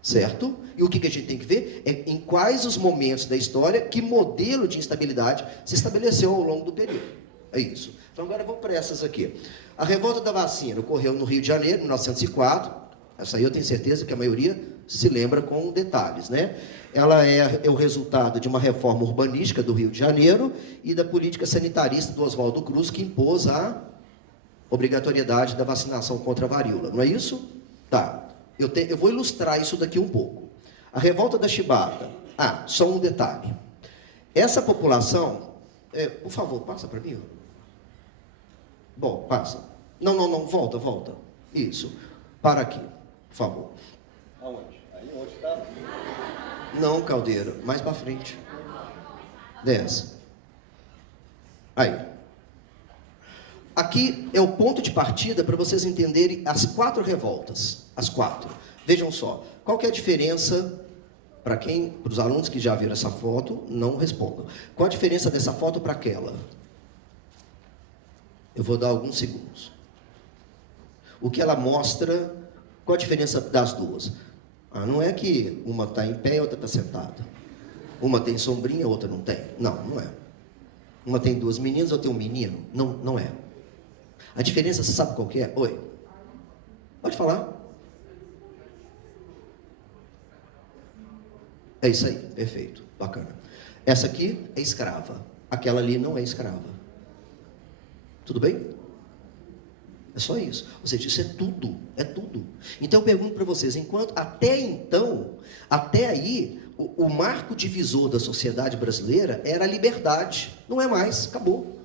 Certo? E o que a gente tem que ver é em quais os momentos da história, que modelo de instabilidade se estabeleceu ao longo do período. É isso. Então agora eu vou para essas aqui. A revolta da vacina ocorreu no Rio de Janeiro, em 1904. Essa aí eu tenho certeza que a maioria se lembra com detalhes, né? Ela é o resultado de uma reforma urbanística do Rio de Janeiro e da política sanitarista do Oswaldo Cruz, que impôs a obrigatoriedade da vacinação contra a varíola. Não é isso? Tá. Eu vou ilustrar isso daqui um pouco. A revolta da Chibata. Só um detalhe. Essa população... por favor, passa para mim. Bom, passa. Não, volta. Isso. Para aqui, por favor. Aonde? Aí onde está? Não, Caldeira, mais para frente. Desce. Aí. Aqui é o ponto de partida para vocês entenderem as 4 revoltas. As 4. Vejam só. Qual que é a diferença, para os alunos que já viram essa foto, não respondam. Qual a diferença dessa foto para aquela? Eu vou dar alguns segundos. O que ela mostra, qual a diferença das duas? Não é que uma está em pé e outra está sentada. Uma tem sombrinha, a outra não tem. Não é. Uma tem 2 meninas, outra tem um menino. Não é. A diferença, você sabe qual que é? Oi. Pode falar. É isso aí, perfeito, bacana. Essa aqui é escrava, aquela ali não é escrava. Tudo bem? É só isso. Ou seja, isso é tudo, é tudo. Então eu pergunto para vocês, até aí, o marco divisor da sociedade brasileira era a liberdade. Não é mais, acabou.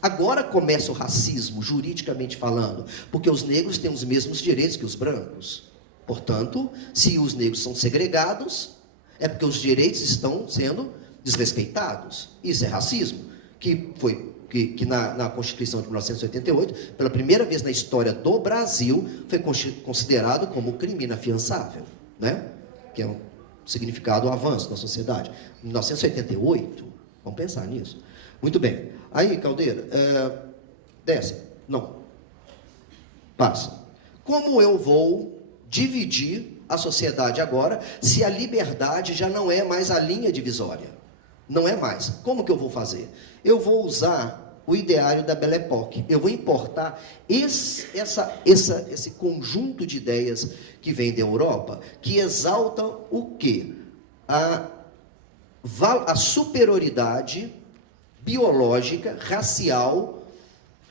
Agora começa o racismo, juridicamente falando, porque os negros têm os mesmos direitos que os brancos. Portanto, se os negros são segregados, é porque os direitos estão sendo desrespeitados. Isso é racismo, que na Constituição de 1988, pela primeira vez na história do Brasil, foi considerado como crime inafiançável, né? Que é um significado, um avanço na sociedade. 1988, vamos pensar nisso. Muito bem. Aí, Caldeira, desce. Não. Passa. Como eu vou dividir a sociedade agora, se a liberdade já não é mais a linha divisória? Não é mais. Como que eu vou fazer? Eu vou usar o ideário da Belle Époque. Eu vou importar esse conjunto de ideias que vem da Europa, que exaltam o quê? A superioridade biológica, racial,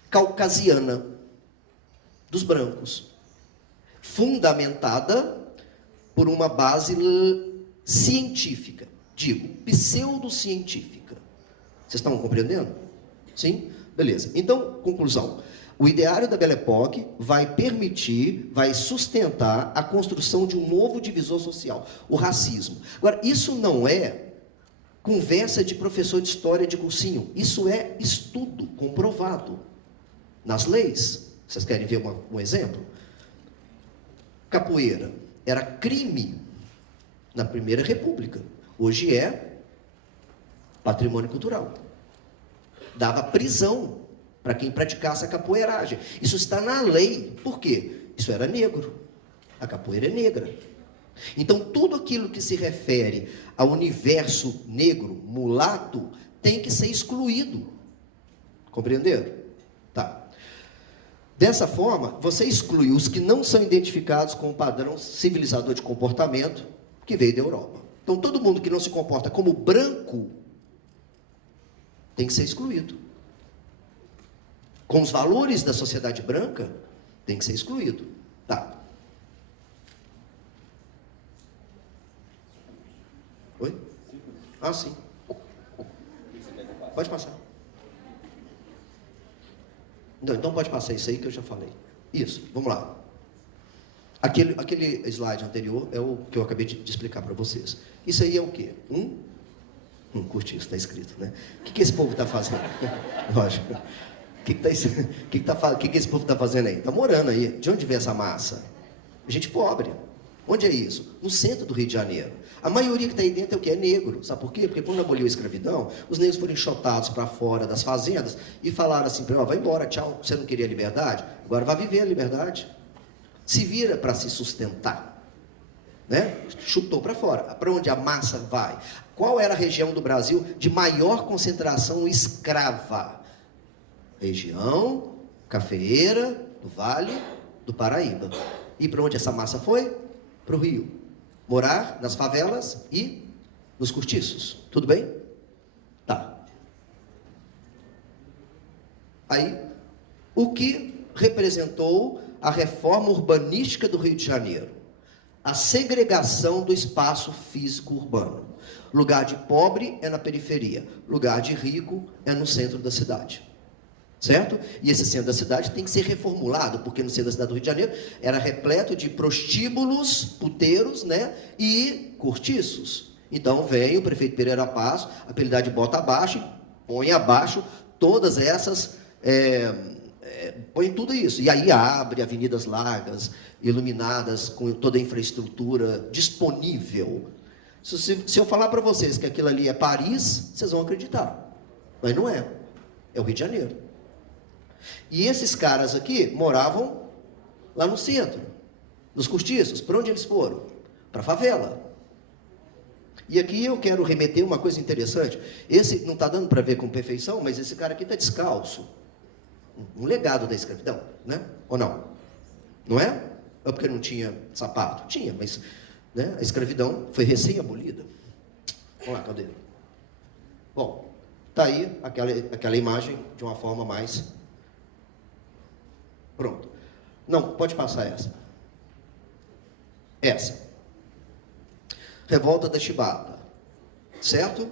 caucasiana dos brancos, fundamentada por uma base científica, digo, pseudocientífica. Vocês estão compreendendo? Sim? Beleza. Então, conclusão. O ideário da Belle Époque vai sustentar a construção de um novo divisor social, o racismo. Agora, isso não é conversa de professor de história de cursinho. Isso é estudo comprovado nas leis. Vocês querem ver um exemplo? Capoeira era crime na Primeira República. Hoje é patrimônio cultural. Dava prisão para quem praticasse a capoeiragem. Isso está na lei. Por quê? Isso era negro. A capoeira é negra. Então, tudo aquilo que se refere ao universo negro, mulato, tem que ser excluído. Compreenderam? Tá. Dessa forma, você exclui os que não são identificados com o padrão civilizador de comportamento que veio da Europa. Então, todo mundo que não se comporta como branco tem que ser excluído. Com os valores da sociedade branca, tem que ser excluído. Tá. Oi? Ah, sim. Pode passar. Não, então pode passar isso aí que eu já falei. Isso, vamos lá. Aquele slide anterior é o que eu acabei de explicar para vocês. Isso aí é o quê? Curti isso, está escrito, né? O que esse povo está fazendo? Lógico. O que esse povo está fazendo aí? Está morando aí. De onde vem essa massa? Gente pobre. Onde é isso? No centro do Rio de Janeiro. A maioria que está aí dentro é o que? É negro. Sabe por quê? Porque quando aboliu a escravidão, os negros foram enxotados para fora das fazendas e falaram assim para ele, vai embora, tchau, você não queria liberdade? Agora vai viver a liberdade. Se vira para se sustentar. Né? Chutou para fora. Para onde a massa vai? Qual era a região do Brasil de maior concentração escrava? Região cafeeira do Vale do Paraíba. E para onde essa massa foi? Para o Rio. Morar nas favelas e nos cortiços. Tudo bem? Tá. Aí, o que representou a reforma urbanística do Rio de Janeiro? A segregação do espaço físico urbano. Lugar de pobre é na periferia. Lugar de rico é no centro da cidade. Certo? E esse centro da cidade tem que ser reformulado, porque no centro da cidade do Rio de Janeiro era repleto de prostíbulos, puteiros, né? E cortiços. Então vem o prefeito Pereira Passos, apelidado de bota abaixo, põe abaixo todas essas, põe tudo isso. E aí abre avenidas largas, iluminadas, com toda a infraestrutura disponível. Se eu falar para vocês que aquilo ali é Paris, vocês vão acreditar. Mas não é. É o Rio de Janeiro. E esses caras aqui moravam lá no centro, nos cortiços. Para onde eles foram? Para a favela. E aqui eu quero remeter uma coisa interessante. Esse não está dando para ver com perfeição, mas esse cara aqui está descalço. Um legado da escravidão, né? Ou não? Não é? É porque não tinha sapato? Tinha, mas né, a escravidão foi recém-abolida. Vamos lá, Caldeira. Bom, tá aí aquela imagem de uma forma mais... Pronto. Não, pode passar essa. Essa. Revolta da Chibata. Certo?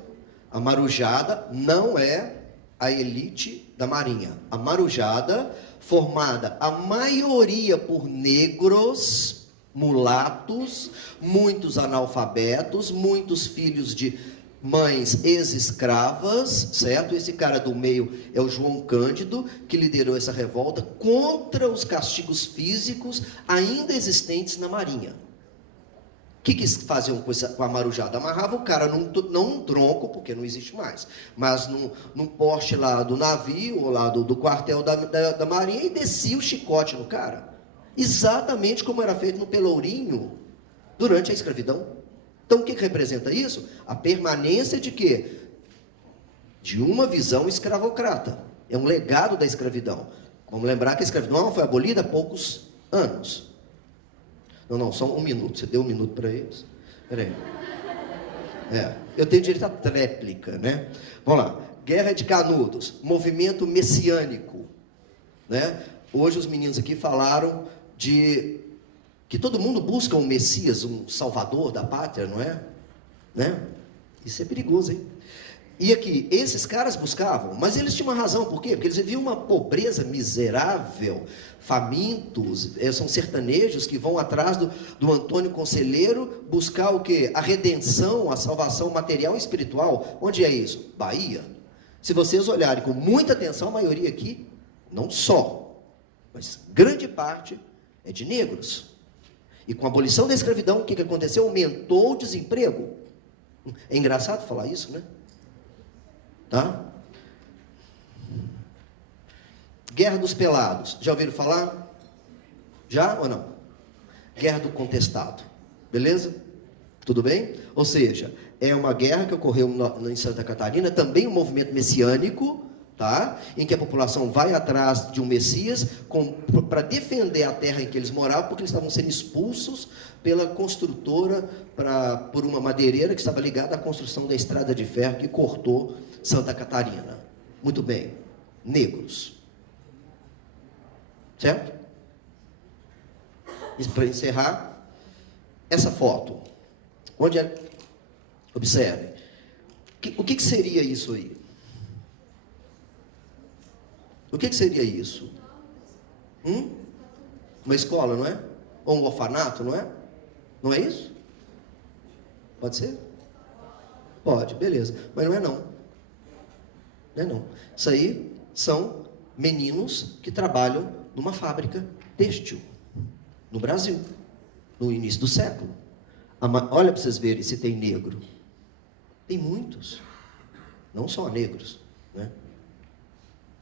A Marujada não é a elite da Marinha. A Marujada, formada a maioria por negros, mulatos, muitos analfabetos, muitos filhos de mães ex-escravas, certo? Esse cara do meio é o João Cândido, que liderou essa revolta contra os castigos físicos ainda existentes na Marinha. O que faziam com a Marujada? Amarrava o cara não num tronco, porque não existe mais, mas num poste lá do navio, ou lá do quartel da Marinha, e descia o chicote no cara. Exatamente como era feito no Pelourinho, durante a escravidão. Então, o que representa isso? A permanência de quê? De uma visão escravocrata. É um legado da escravidão. Vamos lembrar que a escravidão foi abolida há poucos anos. Não, só um minuto. Você deu um minuto para eles? Espera aí. Eu tenho direito à tréplica, né? Vamos lá. Guerra de Canudos. Movimento messiânico. Né? Hoje os meninos aqui falaram de... que todo mundo busca um Messias, um Salvador da pátria, não é? Né? Isso é perigoso, hein? E aqui, esses caras buscavam, mas eles tinham uma razão, por quê? Porque eles viviam uma pobreza miserável, famintos, são sertanejos que vão atrás do Antônio Conselheiro buscar o quê? A redenção, a salvação material e espiritual. Onde é isso? Bahia. Se vocês olharem com muita atenção, a maioria aqui, não só, mas grande parte é de negros. E com a abolição da escravidão, o que aconteceu? Aumentou o desemprego. É engraçado falar isso, né? Tá? Guerra dos Pelados. Já ouviram falar? Já ou não? Guerra do Contestado. Beleza? Tudo bem? Ou seja, é uma guerra que ocorreu em Santa Catarina, também um movimento messiânico, tá? Em que a população vai atrás de um Messias para defender a terra em que eles moravam, porque eles estavam sendo expulsos pela construtora por uma madeireira que estava ligada à construção da estrada de ferro que cortou Santa Catarina. Muito bem. Negros. Certo? E para encerrar, essa foto. Onde é? Observe. O que seria isso aí? O que seria isso? Uma escola, não é? Ou um orfanato, não é? Não é isso? Pode ser? Pode, beleza. Mas não é não. Não é não. Isso aí são meninos que trabalham numa fábrica têxtil, no Brasil, no início do século. Olha para vocês verem se tem negro. Tem muitos. Não só negros, né?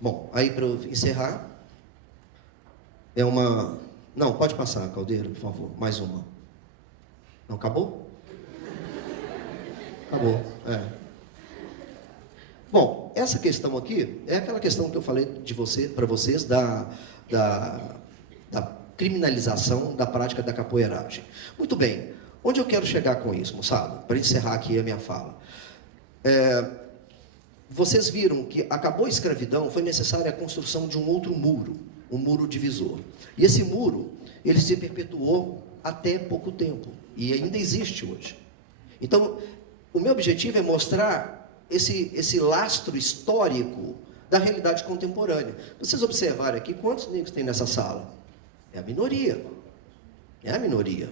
Bom, aí para eu encerrar, é uma... Não, pode passar, Caldeira, por favor, mais uma. Não, acabou? Acabou, Bom, essa questão aqui é aquela questão que eu falei para vocês da criminalização da prática da capoeiragem. Muito bem, onde eu quero chegar com isso, moçada? Para encerrar aqui a minha fala. Vocês viram que acabou a escravidão, foi necessária a construção de um outro muro, um muro divisor. E esse muro, ele se perpetuou até pouco tempo, e ainda existe hoje. Então, o meu objetivo é mostrar esse lastro histórico da realidade contemporânea. Vocês observarem aqui, quantos negros tem nessa sala? É a minoria. É a minoria.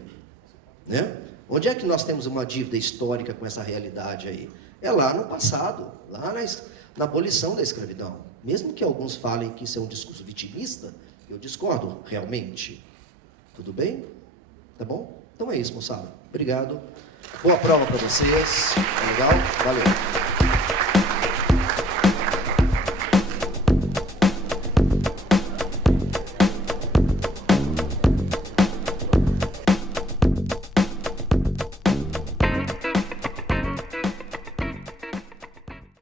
Né? Onde é que nós temos uma dívida histórica com essa realidade aí? É lá no passado, lá na abolição da escravidão. Mesmo que alguns falem que isso é um discurso vitimista, eu discordo realmente. Tudo bem? Tá bom? Então é isso, moçada. Obrigado. Boa prova para vocês. Tá legal? Valeu.